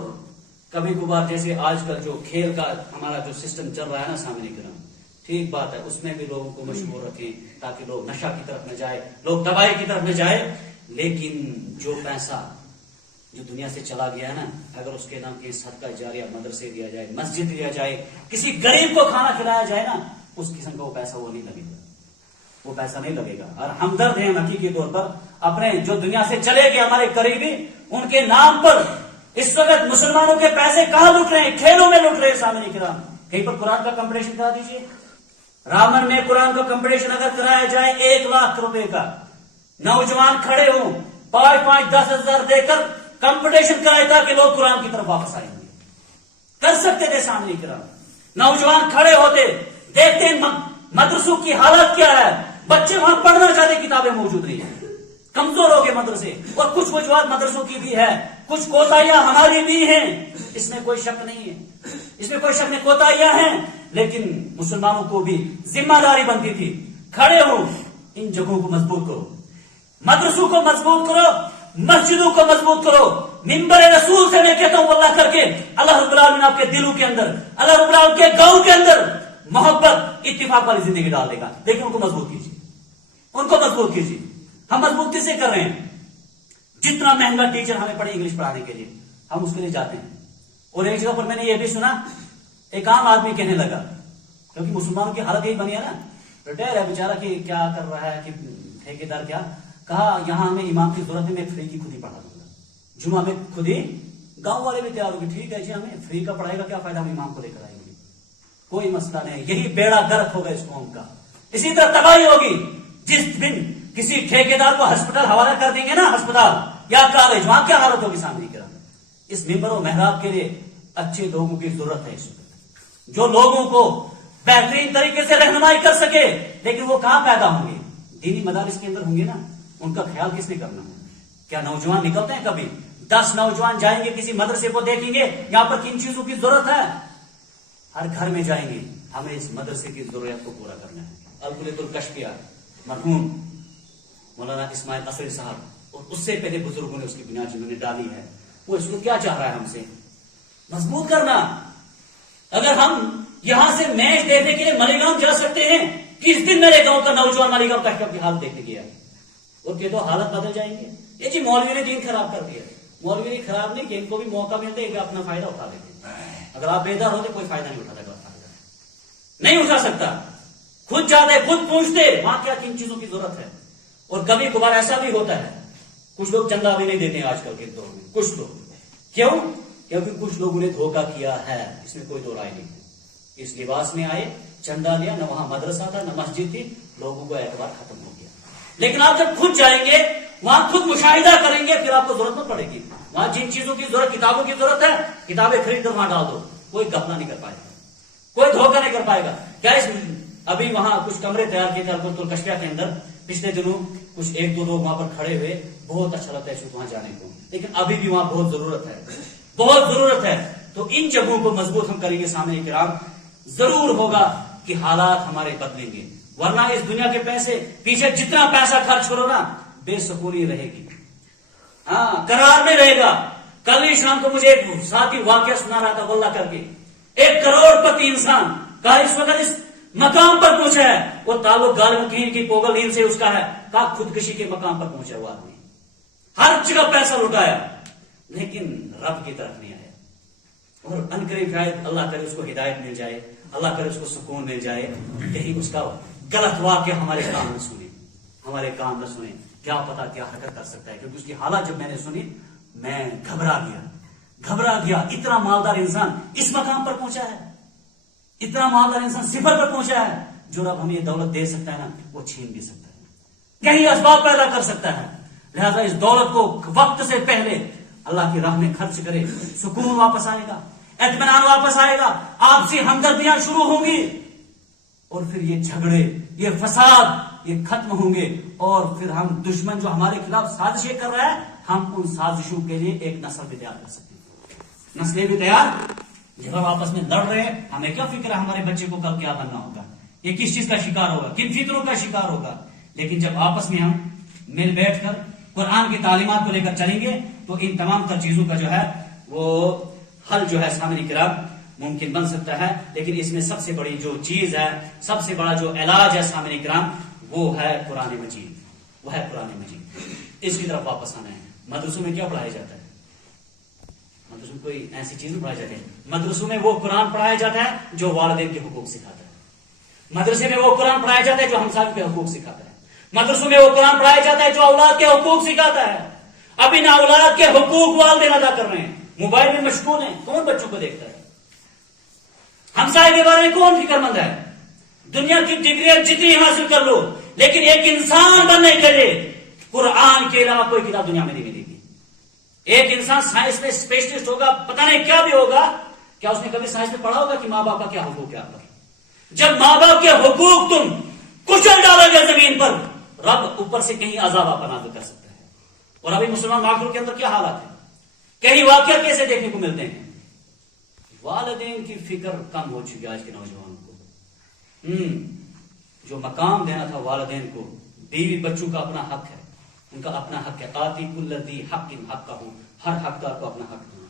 کبھی کبھار جیسے آج کل جو کھیل کا ہمارا جو سسٹم چل رہا ہے نا سامنے کرام، ٹھیک بات ہے، اس میں بھی لوگوں کو مشغول رکھیں تاکہ لوگ نشہ کی طرف نہ جائے، لوگ تباہی کی طرف نہ جائے. لیکن جو پیسہ جو دنیا سے چلا گیا ہے نا، اگر اس کے نام کی صدقہ جاریہ مدرسے دیا جائے، مسجد دیا جائے، کسی غریب کو کھانا کھلایا جائے نا، اس قسم کا وہ پیسہ وہ نہیں لگے گا، وہ پیسہ نہیں لگے گا. اور ہمدرد ہیں حقیقی طور پر اپنے جو دنیا سے چلے گئے ہمارے قریبی، ان کے نام پر اس وقت مسلمانوں کے پیسے کہاں لٹ رہے ہیں؟ کھیلوں میں لٹ رہے ہیں. سامنے کرام کہیں پر قرآن کا کمپٹیشن کرا دیجیے. رامن میں قرآن کا کمپٹیشن اگر کرایا جائے 1,00,000 روپے کا، نوجوان کھڑے ہوں 5,000 10,000 دے کر کمپٹیشن کرائے تاکہ لوگ قرآن کی طرف واپس آئیں گے. کر سکتے تھے سامنے کرام. نوجوان کھڑے ہوتے، دیکھتے ہیں مدرسوں کی حالت کیا ہے، بچے وہاں پڑھنا چاہتے، کتابیں موجود نہیں ہیں، کمزور ہو گئے مدرسے. اور کچھ وجوہات مدرسوں کی بھی ہے، کچھ کوتاہیاں ہماری بھی ہیں، اس میں کوئی شک نہیں ہے، اس میں کوئی شک نہیں، کوتاہیاں ہیں. لیکن مسلمانوں کو بھی ذمہ داری بنتی تھی، کھڑے ہو، ان جگہوں کو مضبوط کرو، مدرسوں کو مضبوط کرو، مسجدوں کو مضبوط کرو. منبر رسول سے میں کہتا ہوں اللہ کر کے، اللہ رب العالمین آپ کے دلوں کے اندر، اللہ رب العالمین کے گاؤں کے اندر محبت اتفاق والی زندگی ڈال دے گا. لیکن ان کو مضبوط کیجیے، ان کو مضبوط کیجیے. ہم مضبوط کس سے کر رہے ہیں؟ جتنا مہنگا ٹیچر ہمیں پڑے انگلش پڑھانے کے لیے، ہم اس کے لیے جاتے ہیں. اور ایک جگہ پر میں نے یہ بھی سنا، ایک عام آدمی کہنے لگا، کیونکہ مسلمانوں کی حالت یہی بنی ہے نا، ریٹائر ہے بیچارہ کہ کیا کر رہا ہے، کہ ٹھیکیدار کیا کہا، یہاں ہمیں امام کی ضرورت ہے، میں فری کی خود ہی پڑھا دوں گا، جمعہ میں خود ہی. گاؤں والے بھی تیار ہو گئے، ٹھیک ہے جی ہمیں فری کا پڑھائے گا، کیا فائدہ، ہم امام کو لے کر آئیں گے، کوئی مسئلہ نہیں. یہی بیڑا گرک ہوگا اس قوم کا. اسی طرح تباہی ہوگی جس دن کسی ٹھیکیدار کو ہسپتال حوالہ کر دیں گے نا، ہسپتال یا کالج، وہاں کیا حالت ہوگی سامنے کی. اس ممبر و محراب کے لیے اچھے لوگوں کی ضرورت ہے اس وقت، جو لوگوں کو بہترین طریقے سے رہنمائی کر سکے. لیکن وہ کہاں پیدا ہوں گے؟ دینی مدارس کے اندر ہوں گے نا. ان کا خیال کس نے کرنا ہے؟ کیا نوجوان نکلتے ہیں کبھی؟ 10 نوجوان جائیں گے کسی مدرسے کو، دیکھیں گے یہاں پر کن چیزوں کی ضرورت ہے، ہر گھر میں جائیں گے، ہمیں اس مدرسے کی ضرورت کو پورا کرنا ہے. الکلیۃ الکشفیہ مرحوم مولانا اسماعیل اصغری صاحب اور اس سے پہلے بزرگوں نے اس کی بنیاد جنہوں نے ڈالی ہے، وہ اس کو کیا چاہ رہا ہے؟ ہم سے مضبوط کرنا. اگر ہم یہاں سے میچ دیکھنے کے لیے مالیگاؤں جا سکتے ہیں، کس دن میرے گاؤں کا نوجوان مالیگاؤں کشف کی حالت دیکھنے گیا اور کہ تو حالت بدل جائیں گے. یہ جی مولوی نے دین خراب کر دیا. مولوی نے خراب نہیں کہ ان کو بھی موقع ملتا ہے کہ اپنا فائدہ اٹھا لیتے. اگر آپ بیدار ہوتے کوئی فائدہ نہیں اٹھاتا، نہیں اٹھا سکتا. خود جاتے، خود پوچھتے وہاں کیا کن چیزوں کی ضرورت ہے. اور کبھی کبھار ایسا بھی ہوتا ہے، کچھ لوگ چندہ بھی نہیں دیتے آج کل کے دور میں. کچھ لوگ کیوں؟ کیونکہ کچھ لوگوں نے دھوکہ کیا ہے، اس میں کوئی دو رائے نہیں. اس لباس میں آئے، چندہ لیا، نہ وہاں مدرسہ تھا نہ مسجد تھی، لوگوں کو اعتبار ختم ہو گیا. لیکن آپ جب خود جائیں گے، وہاں خود مشاہدہ کریں گے، پھر آپ کو ضرورت نہ پڑے گی. وہاں جن چیزوں کی ضرورت، کتابوں کی ضرورت ہے، کتابیں خرید کر وہاں ڈال دو. کوئی گھپلا نہیں کر پائے گا، کوئی دھوکہ نہیں کر پائے گا. کیا ابھی وہاں کچھ کمرے تیار کیے تھے الکلیۃ الکشفیہ کے اندر پچھلے دنوں، کچھ 1-2 لوگ وہاں پر کھڑے ہوئے، بہت اچھا لگتا ہے وہاں جانے کو. لیکن ابھی بھی وہاں بہت ضرورت ہے، بہت ضرورت ہے. تو ان جگہوں کو مضبوط ہم کریں گے. سامنے کرام ضرور ہوگا کہ حالات ہمارے بدلیں گے، ورنہ اس دنیا کے پیسے پیچھے جتنا پیسہ خرچ کرو نا، بے سکونی رہے گی، ہاں قرار نہیں رہے گا. کل ہی شام کو مجھے ایک ساتھی واقعہ سنا رہا تھا، واللہ کر کے 1 کروڑپتی انسان کہا اس وقت اس مقام پر پہنچا ہے، وہ تعلق غالب کی پوگل نیند سے اس کا ہے، کہا خودکشی کے مقام پر پہنچا وہ آدمی. ہر جگہ پیسہ لٹایا لیکن رب کی طرف نہیں آیا. اور انقریب شاید اللہ کرے اس کو ہدایت مل جائے، اللہ کرے اس کو سکون مل جائے، کہیں اس کا غلط واقعہ ہمارے کان نہ سنے، ہمارے کان نہ سنے. کیا پتا کیا حرکت کر سکتا ہے. کیونکہ اس کی حالات جب میں نے سنی میں گھبرا گیا. اتنا مالدار انسان اس مقام پر پہنچا ہے، اتنا مالدار انسان صفر پر پہنچا ہے. جو رب ہمیں یہ دولت دے سکتا ہے نا، وہ چھین بھی سکتا ہے، کہیں اسباب پیدا کر سکتا ہے. لہذا اس دولت کو وقت سے پہلے اللہ کی راہ میں خرچ کرے، سکون واپس آئے گا، اطمینان واپس آئے گا، آپسی ہمدردیاں شروع ہوں گی، اور پھر یہ جھگڑے، یہ فساد یہ ختم ہوں گے. اور پھر ہم دشمن جو ہمارے خلاف سازشیں کر رہا ہے، ہم ان سازشوں کے لیے ایک نسل بھی تیار کر سکتے ہیں. نسلیں بھی تیار. جب ہم آپس میں لڑ رہے ہیں، ہمیں کیا فکر ہے ہمارے بچے کو کب کیا بننا ہوگا، یہ کس چیز کا شکار ہوگا، کن فطروں کا شکار ہوگا. لیکن جب آپس میں ہم مل بیٹھ کر قرآن کی تعلیمات کو لے کر چلیں گے تو ان تمام تر چیزوں کا جو ہے وہ حل جو ہے سامعین کرام ممکن بن سکتا ہے، لیکن اس میں سب سے بڑی جو چیز ہے، سب سے بڑا جو علاج ہے سامعین کرام، وہ ہے قرآن مجید، وہ ہے قرآن مجید۔ اس کی طرف واپس آنا ہے۔ مدرسوں میں کیا پڑھایا جاتا ہے؟ مدرسوں میں کوئی ایسی چیز نہیں پڑھائی جاتی ہے۔ مدرسوں میں وہ قرآن پڑھایا جاتا ہے جو والدین کے حقوق سکھاتا ہے۔ مدرسے میں وہ قرآن پڑھایا جاتا ہے جو ہمسایوں کے حقوق سکھاتا ہے۔ مدرسوں میں وہ قرآن پڑھایا جاتا ہے جو اولاد کے حقوق سکھاتا ہے۔ اب ان اولاد کے حقوق والدین ادا کر رہے ہیں، موبائل میں مشغول ہیں، کون بچوں کو دیکھتا ہے؟ ہمسائے کے بارے میں کون فکر مند ہے؟ دنیا کی ڈگریاں جتنی حاصل کر لو، لیکن ایک انسان بننے کے لیے قرآن کے علاوہ کوئی کتاب دنیا میں نہیں ملے گی۔ ایک انسان سائنس میں اسپیشلسٹ ہوگا، پتہ نہیں کیا بھی ہوگا، کیا اس نے کبھی سائنس میں پڑھا ہوگا کہ ماں باپ کا کیا حقوق ہے آپ پر؟ جب ماں باپ کے حقوق تم کچل ڈالو گے زمین پر، رب اوپر سے کہیں عذاب آپ نازل کر سکتا ہے۔ اور ابھی مسلمان معاشروں کے اندر کیا حالات ہے، کہیں واقعہ کیسے دیکھنے کو ملتے ہیں؟ والدین کی فکر کم ہو چکی ہے آج کے نوجوانوں کو۔ جو مقام دینا تھا والدین کو، بیوی بچوں کا اپنا حق ہے، ان کا اپنا حق ہے۔ آتی کل ذی حق حقہ، ہر حقدار کو اپنا حق دینا۔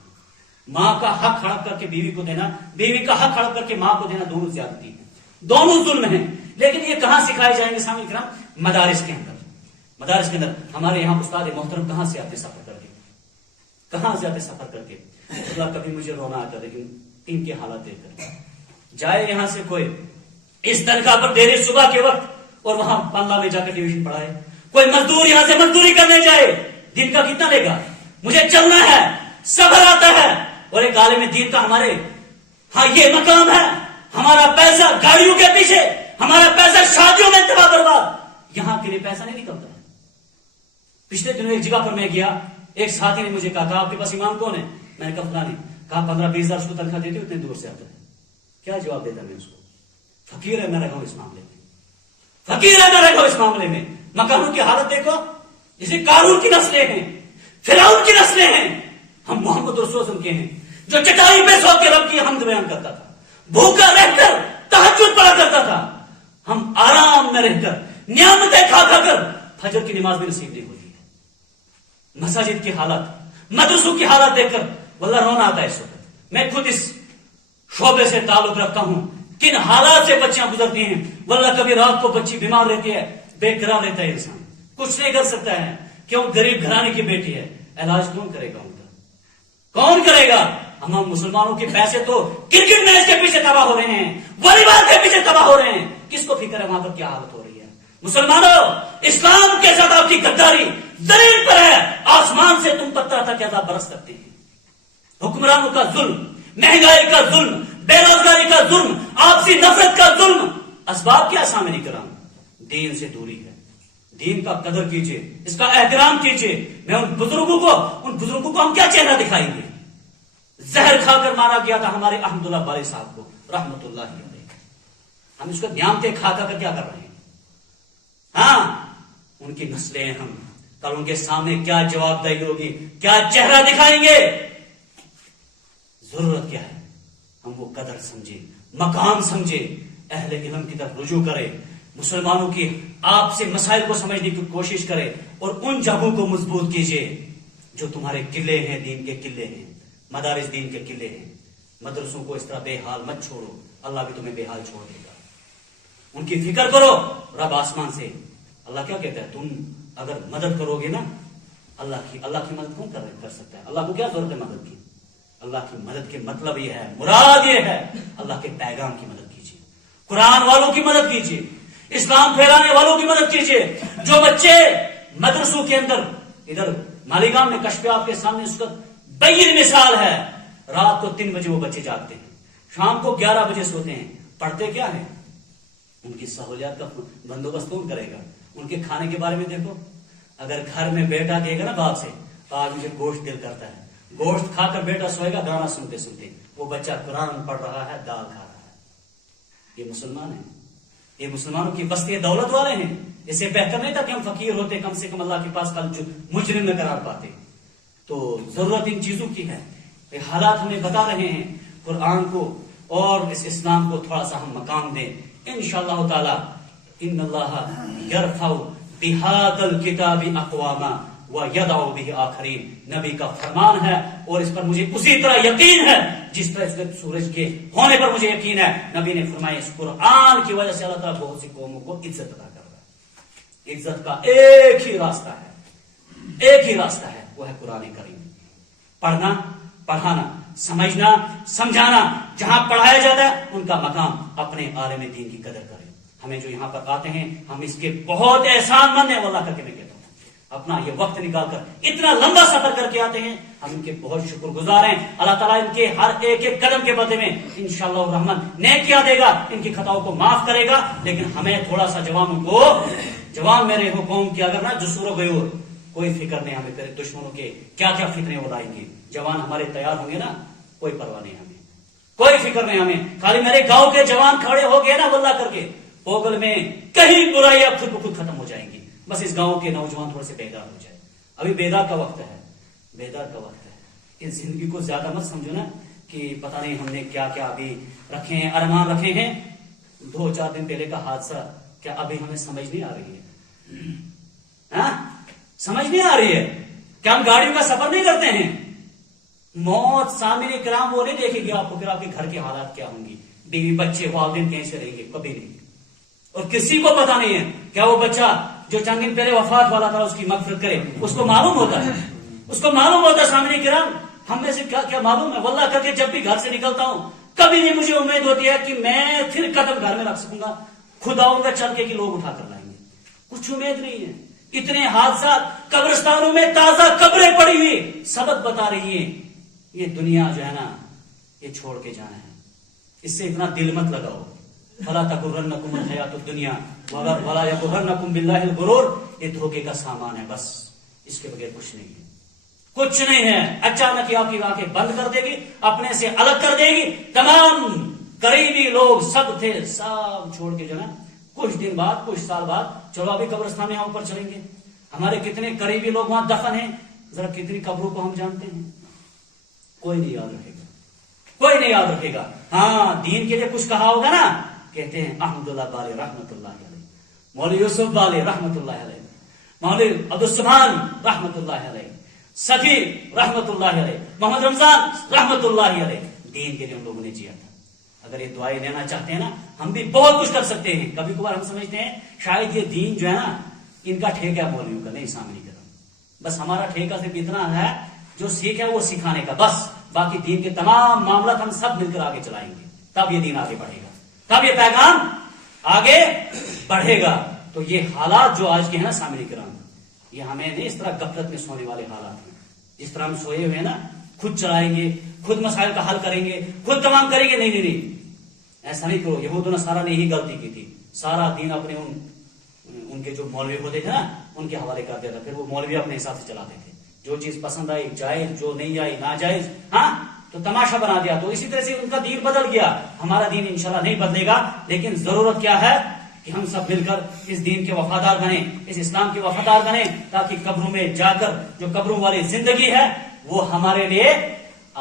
ماں کا حق ہڑپ کر کے بیوی کو دینا، بیوی کا حق ہڑپ کر کے ماں کو دینا، دونوں زیادتی ہے، دونوں ظلم ہیں۔ لیکن یہ کہاں سکھائے جائیں گے سامعین کرام؟ مدارس کے اندر۔ مدارس کے اندر ہمارے یہاں استاد محترم کہاں سے آتے سفر کر کے، کہاں سے آتے سفر کر کے؟ اللہ کبھی مجھے رونا آتا، لیکن ان کے حالات دیکھ کر جائے یہاں سے کوئی اس تنخواہ پر دیر صبح کے وقت اور وہاں پنلا میں جا کر ٹیوشن پڑھائے، کوئی مزدور یہاں سے مزدوری کرنے جائے، دن کا کتنا لے گا؟ مجھے چلنا ہے، صبر آتا ہے۔ اور ایک عالم دین کا ہمارے ہاں یہ مقام ہے، ہمارا پیسہ گاڑیوں کے پیچھے، ہمارا پیسہ شادیوں میں تباہ برباد، یہاں کے لیے پیسہ نہیں نکلتا ہے۔ پچھلے دنوں ایک جگہ پر میں گیا، ایک ساتھی نے مجھے کہا آپ کے پاس امام کون ہے؟ میں نے کہا فلاں نہیں۔ کہا 15-20 ہزار اس کو تنخواہ دیتے ہو، اتنے دور سے آتا ہے۔ کیا جواب دیتا میں اس کو؟ فقیر ہے میں رکھا ہوں اس معاملے میں، فقیر ہے میں رکھا ہوں اس معاملے میں۔ مکانوں کی حالت دیکھو، جسے قارون کی نسلیں ہیں، فرعون کی نسلیں ہیں۔ ہم محمد رسول اللہ کے ہیں جو چٹائی پہ سو کے رب کی حمد بیان کرتا تھا، بھوکا رہ کر تہجد پڑھا کرتا تھا۔ ہم آرام میں رہ کر نعمتیں کھا کھا کر فجر کی نماز بھی نصیب نہیں ہوتی ہے۔ مساجد کی حالت، مدرسوں کی حالت دیکھ کر واللہ رونا آتا ہے اس وقت۔ میں خود اس شعبے سے تعلق رکھتا ہوں، کن حالات سے بچیاں گزرتی ہیں۔ واللہ کبھی رات کو بچی بیمار رہتی ہے، بے قرار رہتا ہے انسان، کچھ نہیں کر سکتا ہے، کیوں؟ غریب گھرانے کی بیٹی ہے، علاج کون کرے گا ان کا؟ کون کرے گا؟ ہم مسلمانوں کے پیسے تو کرکٹ میچ کے پیچھے تباہ ہو رہے ہیں، والی بال کے پیچھے تباہ ہو رہے ہیں، کس کو فکر ہے وہاں پر کیا حالت ہو رہی ہے؟ مسلمانوں، اسلام کے ساتھ آپ کی غداری زمین پر ہے، آسمان سے تم پتھر تک عذاب برس کرتے ہیں۔ حکمرانوں کا ظلم، مہنگائی کا ظلم، بے روزگاری کا ظلم، آپسی نفرت کا ظلم، اسباب کیا سامنے کرام؟ دین سے دوری ہے۔ دین کا قدر کیجئے، اس کا احترام کیجئے۔ میں ان بزرگوں کو ہم کیا چہرہ دکھائیں گے؟ زہر کھا کر مارا گیا تھا ہمارے احمد اللہ باری صاحب کو رحمت اللہ علیہ، ہم اس کو نعمتیں کھا کر کیا کر رہے ہیں؟ ہاں، ان کی نسلیں ہم کل ان کے سامنے کیا جواب دہی ہوگی، کیا چہرہ دکھائیں گے؟ ضرورت کیا ہے؟ ہم وہ قدر سمجھے، مقام سمجھے، اہل علم کی طرف رجوع کرے، مسلمانوں کی آپ سے مسائل کو سمجھنے کی کوشش کرے، اور ان جگہوں کو مضبوط کیجئے جو تمہارے قلعے ہیں، دین کے قلعے ہیں، مدارس دین کے قلعے ہیں۔ مدرسوں کو اس طرح بے حال مت چھوڑو، اللہ بھی تمہیں بے حال چھوڑ دے گا۔ ان کی فکر کرو، رب آسمان سے اللہ کیا کہتا ہے؟ تم اگر مدد کرو گے نا، اللہ کی مدد کون کر سکتا ہے؟ اللہ کو کیا ضرورت ہے مدد کی؟ اللہ کی مدد کے مطلب یہ ہے، مراد یہ ہے، اللہ کے پیغام کی مدد کیجیے، قرآن والوں کی مدد کیجیے، اسلام پھیلانے والوں کی مدد کیجیے۔ جو بچے مدرسوں کے اندر، ادھر مالیگاؤں میں کشف آپ کے سامنے اس کا بین مثال ہے، رات کو 3 بجے وہ بچے جاگتے ہیں، شام کو 11 بجے سوتے ہیں، پڑھتے کیا ہیں؟ ان کی سہولیات کا بندوبست کون کرے گا؟ ان کے کھانے کے بارے میں دیکھو، اگر گھر میں بیٹا کہے گا نا باپ سے، آج مجھے گوشت دل کرتا ہے، گوشت کھا کر بیٹا سوئے گا گانا سنتے سنتے، وہ بچہ قرآن پڑھ رہا ہے، دال کھا رہا ہے۔ یہ مسلمان ہیں، یہ مسلمانوں کی بستی دولت والے ہیں۔ اس سے بہتر نہیں تھا کہ ہم فقیر ہوتے، کم سے کم اللہ کے پاس کل مجرم میں قرار پاتے۔ تو ضرورت ان چیزوں کی ہے، یہ حالات ہمیں بتا رہے ہیں، قرآن کو اور اس اسلام کو تھوڑا سا ہم مقام دیں انشاءاللہ تعالی۔ ان اللہ یرفع بہذا الکتاب اقواما، وَيَدْعُ بِهِ آخَرِينَ، نبی کا فرمان ہے اور اس پر مجھے اسی طرح یقین ہے جس طرح اس سورج کے ہونے پر مجھے یقین ہے۔ نبی نے فرمایا اس قرآن کی وجہ سے اللہ تعالیٰ بہت سی قوموں کو عزت عطا کر رہا ہے۔ عزت کا ایک ہی راستہ ہے، ایک ہی راستہ ہے، وہ ہے قرآن کریم۔ پڑھنا، پڑھانا، سمجھنا، سمجھانا، جہاں پڑھایا جاتا ہے ان کا مقام، اپنے عالم دین کی قدر کریں۔ ہمیں جو یہاں پر آتے ہیں ہم اس کے بہت احسان مند ہیں، واللہ کر کے میں کہتا ہوں، اپنا یہ وقت نکال کر اتنا لمبا سفر کر کے آتے ہیں، ہم ان کے بہت شکر گزار ہیں۔ اللہ تعالیٰ ان کے ہر ایک ایک قدم کے بدلے میں انشاءاللہ الرحمن نیکیاں دے گا، ان کی خطاؤں کو معاف کرے گا۔ لیکن ہمیں تھوڑا سا جوان میرے ہو قوم کی اگر نا جسور و غیور، کوئی فکر نہیں ہمیں، پھر دشمنوں کے کیا کیا فتنے وہ لائیں گے۔ جوان ہمارے تیار ہوں گے نا، کوئی پرواہ نہیں ہمیں، کوئی فکر نہیں ہمیں۔ خالی میرے گاؤں کے جوان کھڑے ہو گئے نا واللہ کر کے، پوگل میں کہیں برائیاں خود بخود ختم ہو جائیں گی۔ بس اس گاؤں کے نوجوان تھوڑے سے بیدار ہو جائے۔ ابھی بیدار کا وقت ہے، بیدار کا وقت ہے۔ اس زندگی کو زیادہ مت سمجھو نا کہ پتہ نہیں ہم نے کیا کیا ابھی رکھے ہیں، ارمان رکھے ہیں۔ 2-4 دن پہلے کا حادثہ کیا ابھی ہمیں سمجھ نہیں آ رہی ہے؟ سمجھ نہیں آ رہی ہے کیا ہم گاڑیوں کا سفر نہیں کرتے ہیں؟ موت سامنے کرام وہ نہیں دیکھے گی آپ کو، پھر آپ کے گھر کے حالات کیا ہوں گی، بیوی بچے والدین کیسے رہیں گے، کبھی نہیں۔ اور کسی کو پتا نہیں ہے کیا وہ بچہ جو چند دن پہلے وفات والا تھا اس کی مغفرت کرے، اس کو معلوم ہوتا ہے، اس کو معلوم ہوتا ہے سامنے کرام۔ ہم میں سے کیا کیا معلوم ہے، واللہ کر کے جب بھی گھر سے نکلتا ہوں کبھی نہیں مجھے امید ہوتی ہے کہ میں پھر قدم گھر میں رکھ سکوں گا، خدا ان کا چل کے کہ لوگ اٹھا کر لائیں گے، کچھ امید نہیں ہے۔ اتنے حادثات، قبرستانوں میں تازہ قبریں پڑی ہوئی سبق بتا رہی ہیں یہ دنیا جو ہے نا یہ چھوڑ کے جانا ہے، اس سے اتنا دل مت لگاؤ۔ فلا تغرنکم الحیات الدنیا ولا یغرنکم باللہ الغرور، یہ دھوکے کا سامان ہے، بس اس کے بغیر کچھ نہیں ہے، کچھ نہیں ہے۔ اچانک آپ کی آنکھیں بند کر دے گی، اپنے سے الگ کر دے گی۔ تمام قریبی لوگ سب تھے، سب چھوڑ کے جو نا کچھ دن بعد، کچھ سال بعد، چلو ابھی قبرستان یہاں اوپر چلیں گے، ہمارے کتنے قریبی لوگ وہاں دفن ہیں، ذرا کتنی قبروں کو ہم جانتے ہیں، کوئی نہیں یاد رکھے گا، کوئی نہیں یاد رکھے گا۔ ہاں دین کے لیے کچھ کہا ہوگا نا، کہتے ہیں احمد اللہ بالی رحمت اللہ علیہ، مولوی یوسف بالی رحمت اللہ علیہ، مولوی عبدالسبحان رحمت اللہ علیہ، سفی رحمت اللہ علیہ، محمد رمضان رحمت اللہ علیہ۔ دین کے لیے ہم لوگوں نے جیا تھا۔ اگر یہ دعائیں لینا چاہتے ہیں نا ہم بھی بہت کچھ کر سکتے ہیں۔ کبھی کبھار ہم سمجھتے ہیں شاید یہ دین جو ہے نا ان کا ٹھیکہ ہے مولویوں کا، نہیں سامنے کرو، بس ہمارا ٹھیکہ صرف اتنا ہے جو سیکھ ہے وہ سکھانے کا، بس باقی دین کے تمام معاملات ہم سب مل کر آگے چلائیں گے، تب یہ دین آگے بڑھے گا، تب یہ پیغام آگے بڑھے گا۔ تو یہ حالات جو آج کے ہیں نا سامنے کرام، یہ ہمیں نہیں اس طرح غفلت میں سونے والے حالات ہیں، جس طرح ہم سوئے ہوئے ہیں نا، خود چلائیں گے، خود مسائل کا حل کریں گے، خود تمام کریں گے، نہیں نہیں نہیں، ایسا نہیں کرو۔ یہود و نصارہ نے یہی غلطی کی تھی، سارا دین اپنے ان کے جو مولوی ہوتے تھے نا ان کے حوالے کر دیتا، پھر وہ مولوی اپنے حساب سے چلاتے تھے، جو چیز پسند آئی جائز، جو نہیں آئی ناجائز، ہاں تو تماشا بنا دیا۔ تو اسی طرح سے ان کا دین بدل گیا، ہمارا دین انشاءاللہ نہیں بدلے گا، لیکن ضرورت کیا ہے کہ ہم سب مل کر اس دین کے وفادار بنیں، اس اسلام کے وفادار بنیں، تاکہ قبروں میں جا کر جو قبروں والی زندگی ہے وہ ہمارے لیے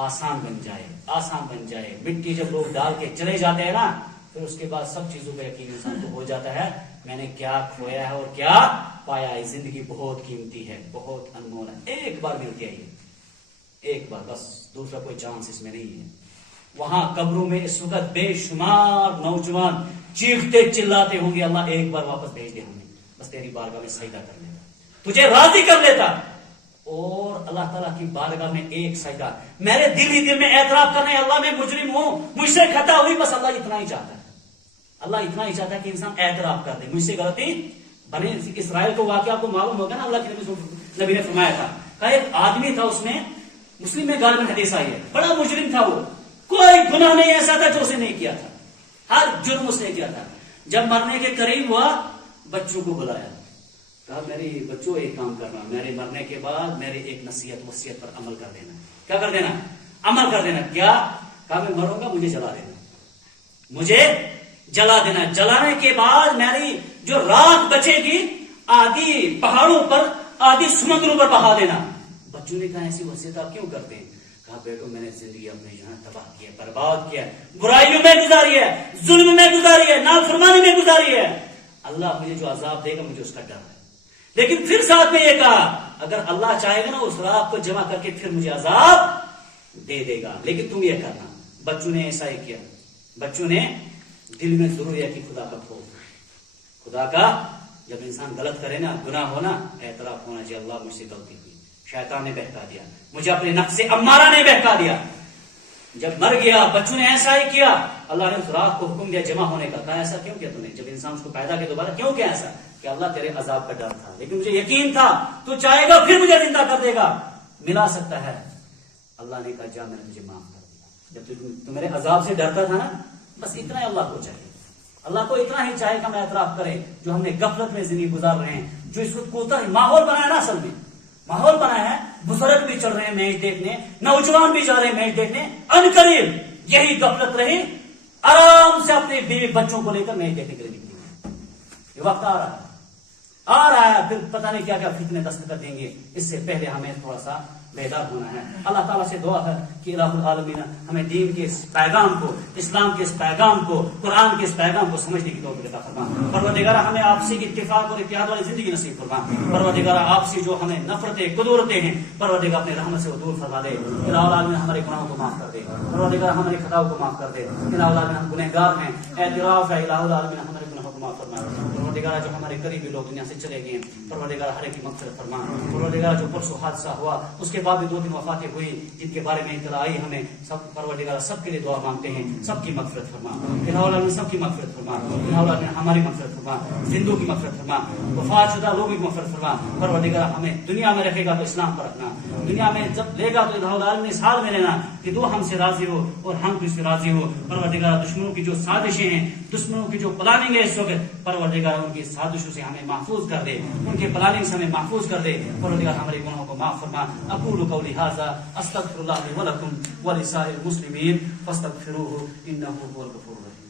آسان بن جائے، آسان بن جائے۔ مٹی جب لوگ ڈال کے چلے جاتے ہیں نا پھر اس کے بعد سب چیزوں کا یقین انسان کو ہو جاتا ہے، میں نے کیا کھویا ہے اور کیا پایا ہے۔ زندگی بہت قیمتی ہے، بہت انمول ہے، ایک بار ملتی ہے، ایک بار بس، دوسرا کوئی چانس اس میں نہیں ہے۔ وہاں قبروں میں اس وقت بے شمار نوجوان چیختے چلاتے ہوں گے، اللہ ایک بار واپس بھیج دے ہمیں، بس تیری بارگاہ میں سجدہ کر لیتا، تجھے راضی کر لیتا، اور اللہ تعالیٰ کی بارگاہ میں ایک سجدہ، میرے دل ہی دل میں اعتراف کرنے، اللہ میں مجرم ہوں، مجھ سے خطا ہوئی، بس اللہ اتنا ہی چاہتا ہے، اللہ اتنا ہی چاہتا ہے کہ انسان اعتراف کر دے، مجھ سے غلطی بنے۔ اسرائیل کو واقعہ آپ کو معلوم ہوگا نا، اللہ کے نبی نے فرمایا تھا کہ ایک آدمی تھا، اس میں مسلم میں غالباً حدیث آئی ہے، بڑا مجرم تھا، وہ کوئی گناہ نہیں ایسا تھا جو اسے نہیں کیا تھا، ہر جرم اس نے کیا تھا۔ جب مرنے کے قریب ہوا بچوں کو بلایا، کہا میری بچوں ایک کام کرنا، میرے مرنے کے بعد میرے ایک نصیحت وصیت پر عمل کر دینا۔ کیا کر دینا؟ عمل کر دینا۔ کیا؟ کہا میں مروں گا مجھے جلا دینا، مجھے جلا دینا، جلانے کے بعد میری جو رات بچے گی آدھی پہاڑوں پر آدھی سمندروں پر بہا دینا۔ بچوں نے کہا ایسی وصیت آپ کیوں کرتے ہیں؟ کہا بیٹو میں نے زندگی اپنے یہاں تباہ کیا، برباد کیا، برائیوں میں گزاری ہے، ظلم میں گزاری ہے، نافرمانی میں گزاری ہے، اللہ مجھے جو عذاب دے گا مجھے اس کا ڈر ہے۔ لیکن پھر ساتھ میں یہ کہا اگر اللہ چاہے گا نا اس رات کو جمع کر کے پھر مجھے عذاب دے دے گا، لیکن تم یہ کرنا۔ بچوں نے ایسا ہی کیا، بچوں نے دل میں ضرور ہے کہ خدا کا خوف، خدا کا، جب انسان غلط کرے نا، گناہ ہونا، اعتراف ہونا چاہیے اللہ مجھ سے غلطی ہوئی، شیطان نے بہکا دیا مجھے، اپنے نفس امارہ نے بہکا دیا۔ جب مر گیا بچوں نے ایسا ہی کیا، اللہ نے اس رات کو حکم دیا جمع ہونے کا، کہا ایسا کیوں کیا تم نے؟ جب انسان اس کو پیدا کیا دوبارہ کیوں کیا ایسا؟ کہ اللہ تیرے عذاب کا ڈر تھا، لیکن مجھے یقین تھا تو چاہے گا پھر مجھے زندہ کر دے گا، ملا سکتا ہے۔ اللہ نے کہا جا میں نے تجھے معاف کر دیا۔ جب تو میرے عذاب سے ڈرتا تھا نا، بس اتنا ہی اللہ کو چاہیے، اللہ کو اتنا ہی چاہے کہ ہم اعتراف کریں جو ہم نے غفلت میں زندگی گزار رہے ہیں، جو اس وقت کوتا ماحول بنایا نا، اصل میں ماحول بنایا ہے، بزرگ بھی چل رہے ہیں میچ دیکھنے، نوجوان بھی جا رہے ہیں میچ دیکھنے، ان قریب یہی غفلت رہی، آرام سے اپنے بیوی بچوں کو لے کر میچ دیکھنے کے لیے نکلیں۔ یہ وقت آ رہا ہے، پھر پتہ نہیں کیا کیا فتنے دستک دیں گے، اس سے پہلے ہمیں تھوڑا سا بیدار ہونا ہے۔ اللہ تعالیٰ سے دعا ہے کہ الہ العالمین ہمیں دین کے اس پیغام کو، اسلام کے اس پیغام کو، قرآن کے اس پیغام کو سمجھنے کی توفیق عطا فرما۔ پروردگارہ ہمیں آپسی اتفاق اور اتحاد والی زندگی نصیب فرما۔ پروردگارہ آپسی جو ہمیں نفرتیں قدورتیں ہیں، پروردگار اپنے رحمت سے وہ دور فرما دے۔ الہ العالمین ہمارے گناہوں کو معاف کر دے، پروردگار ہمارے خطاؤں کو معاف کر دے۔ الہ العالمین ہم گنہگار ہیں، اعتراف ہے، الہ العالمین ہمارے گناہوں کو معاف فرما۔ پروردگار جو ہمارے قریبی لوگ دنیا سے چلے گئے، پروردگار ہر ایک کی مغفرت فرما۔ پروردگار جو پرسوں حادثہ ہوا اس کے بعد بھی 2 دن وفاتیں ہوئی جن کے بارے میں اطلاع آئی ہمیں، سب پروردگار سب کے لیے دعا مانگتے ہیں، سب کی مغفرت فرما۔ الہ العالمین سب کی مغفرت فرما، الہ العالمین ہماری مغفرت فرما، زندوں کی مغفرت فرما، وفات شدہ لوگوں کی مغفرت فرما۔ پروردگار ہمیں دنیا میں رکھے گا تو اسلام پر رکھنا، دنیا میں جب لے گا تو الہ العالمین اس حال میں لینا کہ تو ہم سے راضی ہو اور ہم تجھ سے راضی ہو۔ پروردگار دشمنوں کی جو سازشیں ہیں، دشمنوں کی جو پلاننگ ہے اس وقت، پروردگار ان کی سازشوں سے ہمیں محفوظ کر دے، ان کے پلاننگ سے ہمیں محفوظ کر دے۔ پروردگار ہمارے گناہوں کو معاف فرما۔ اقول قولی ھذا استغفر اللہ لی ولکم ولسائر المسلمین فاستغفروہ انہ هو الغفور الرحیم۔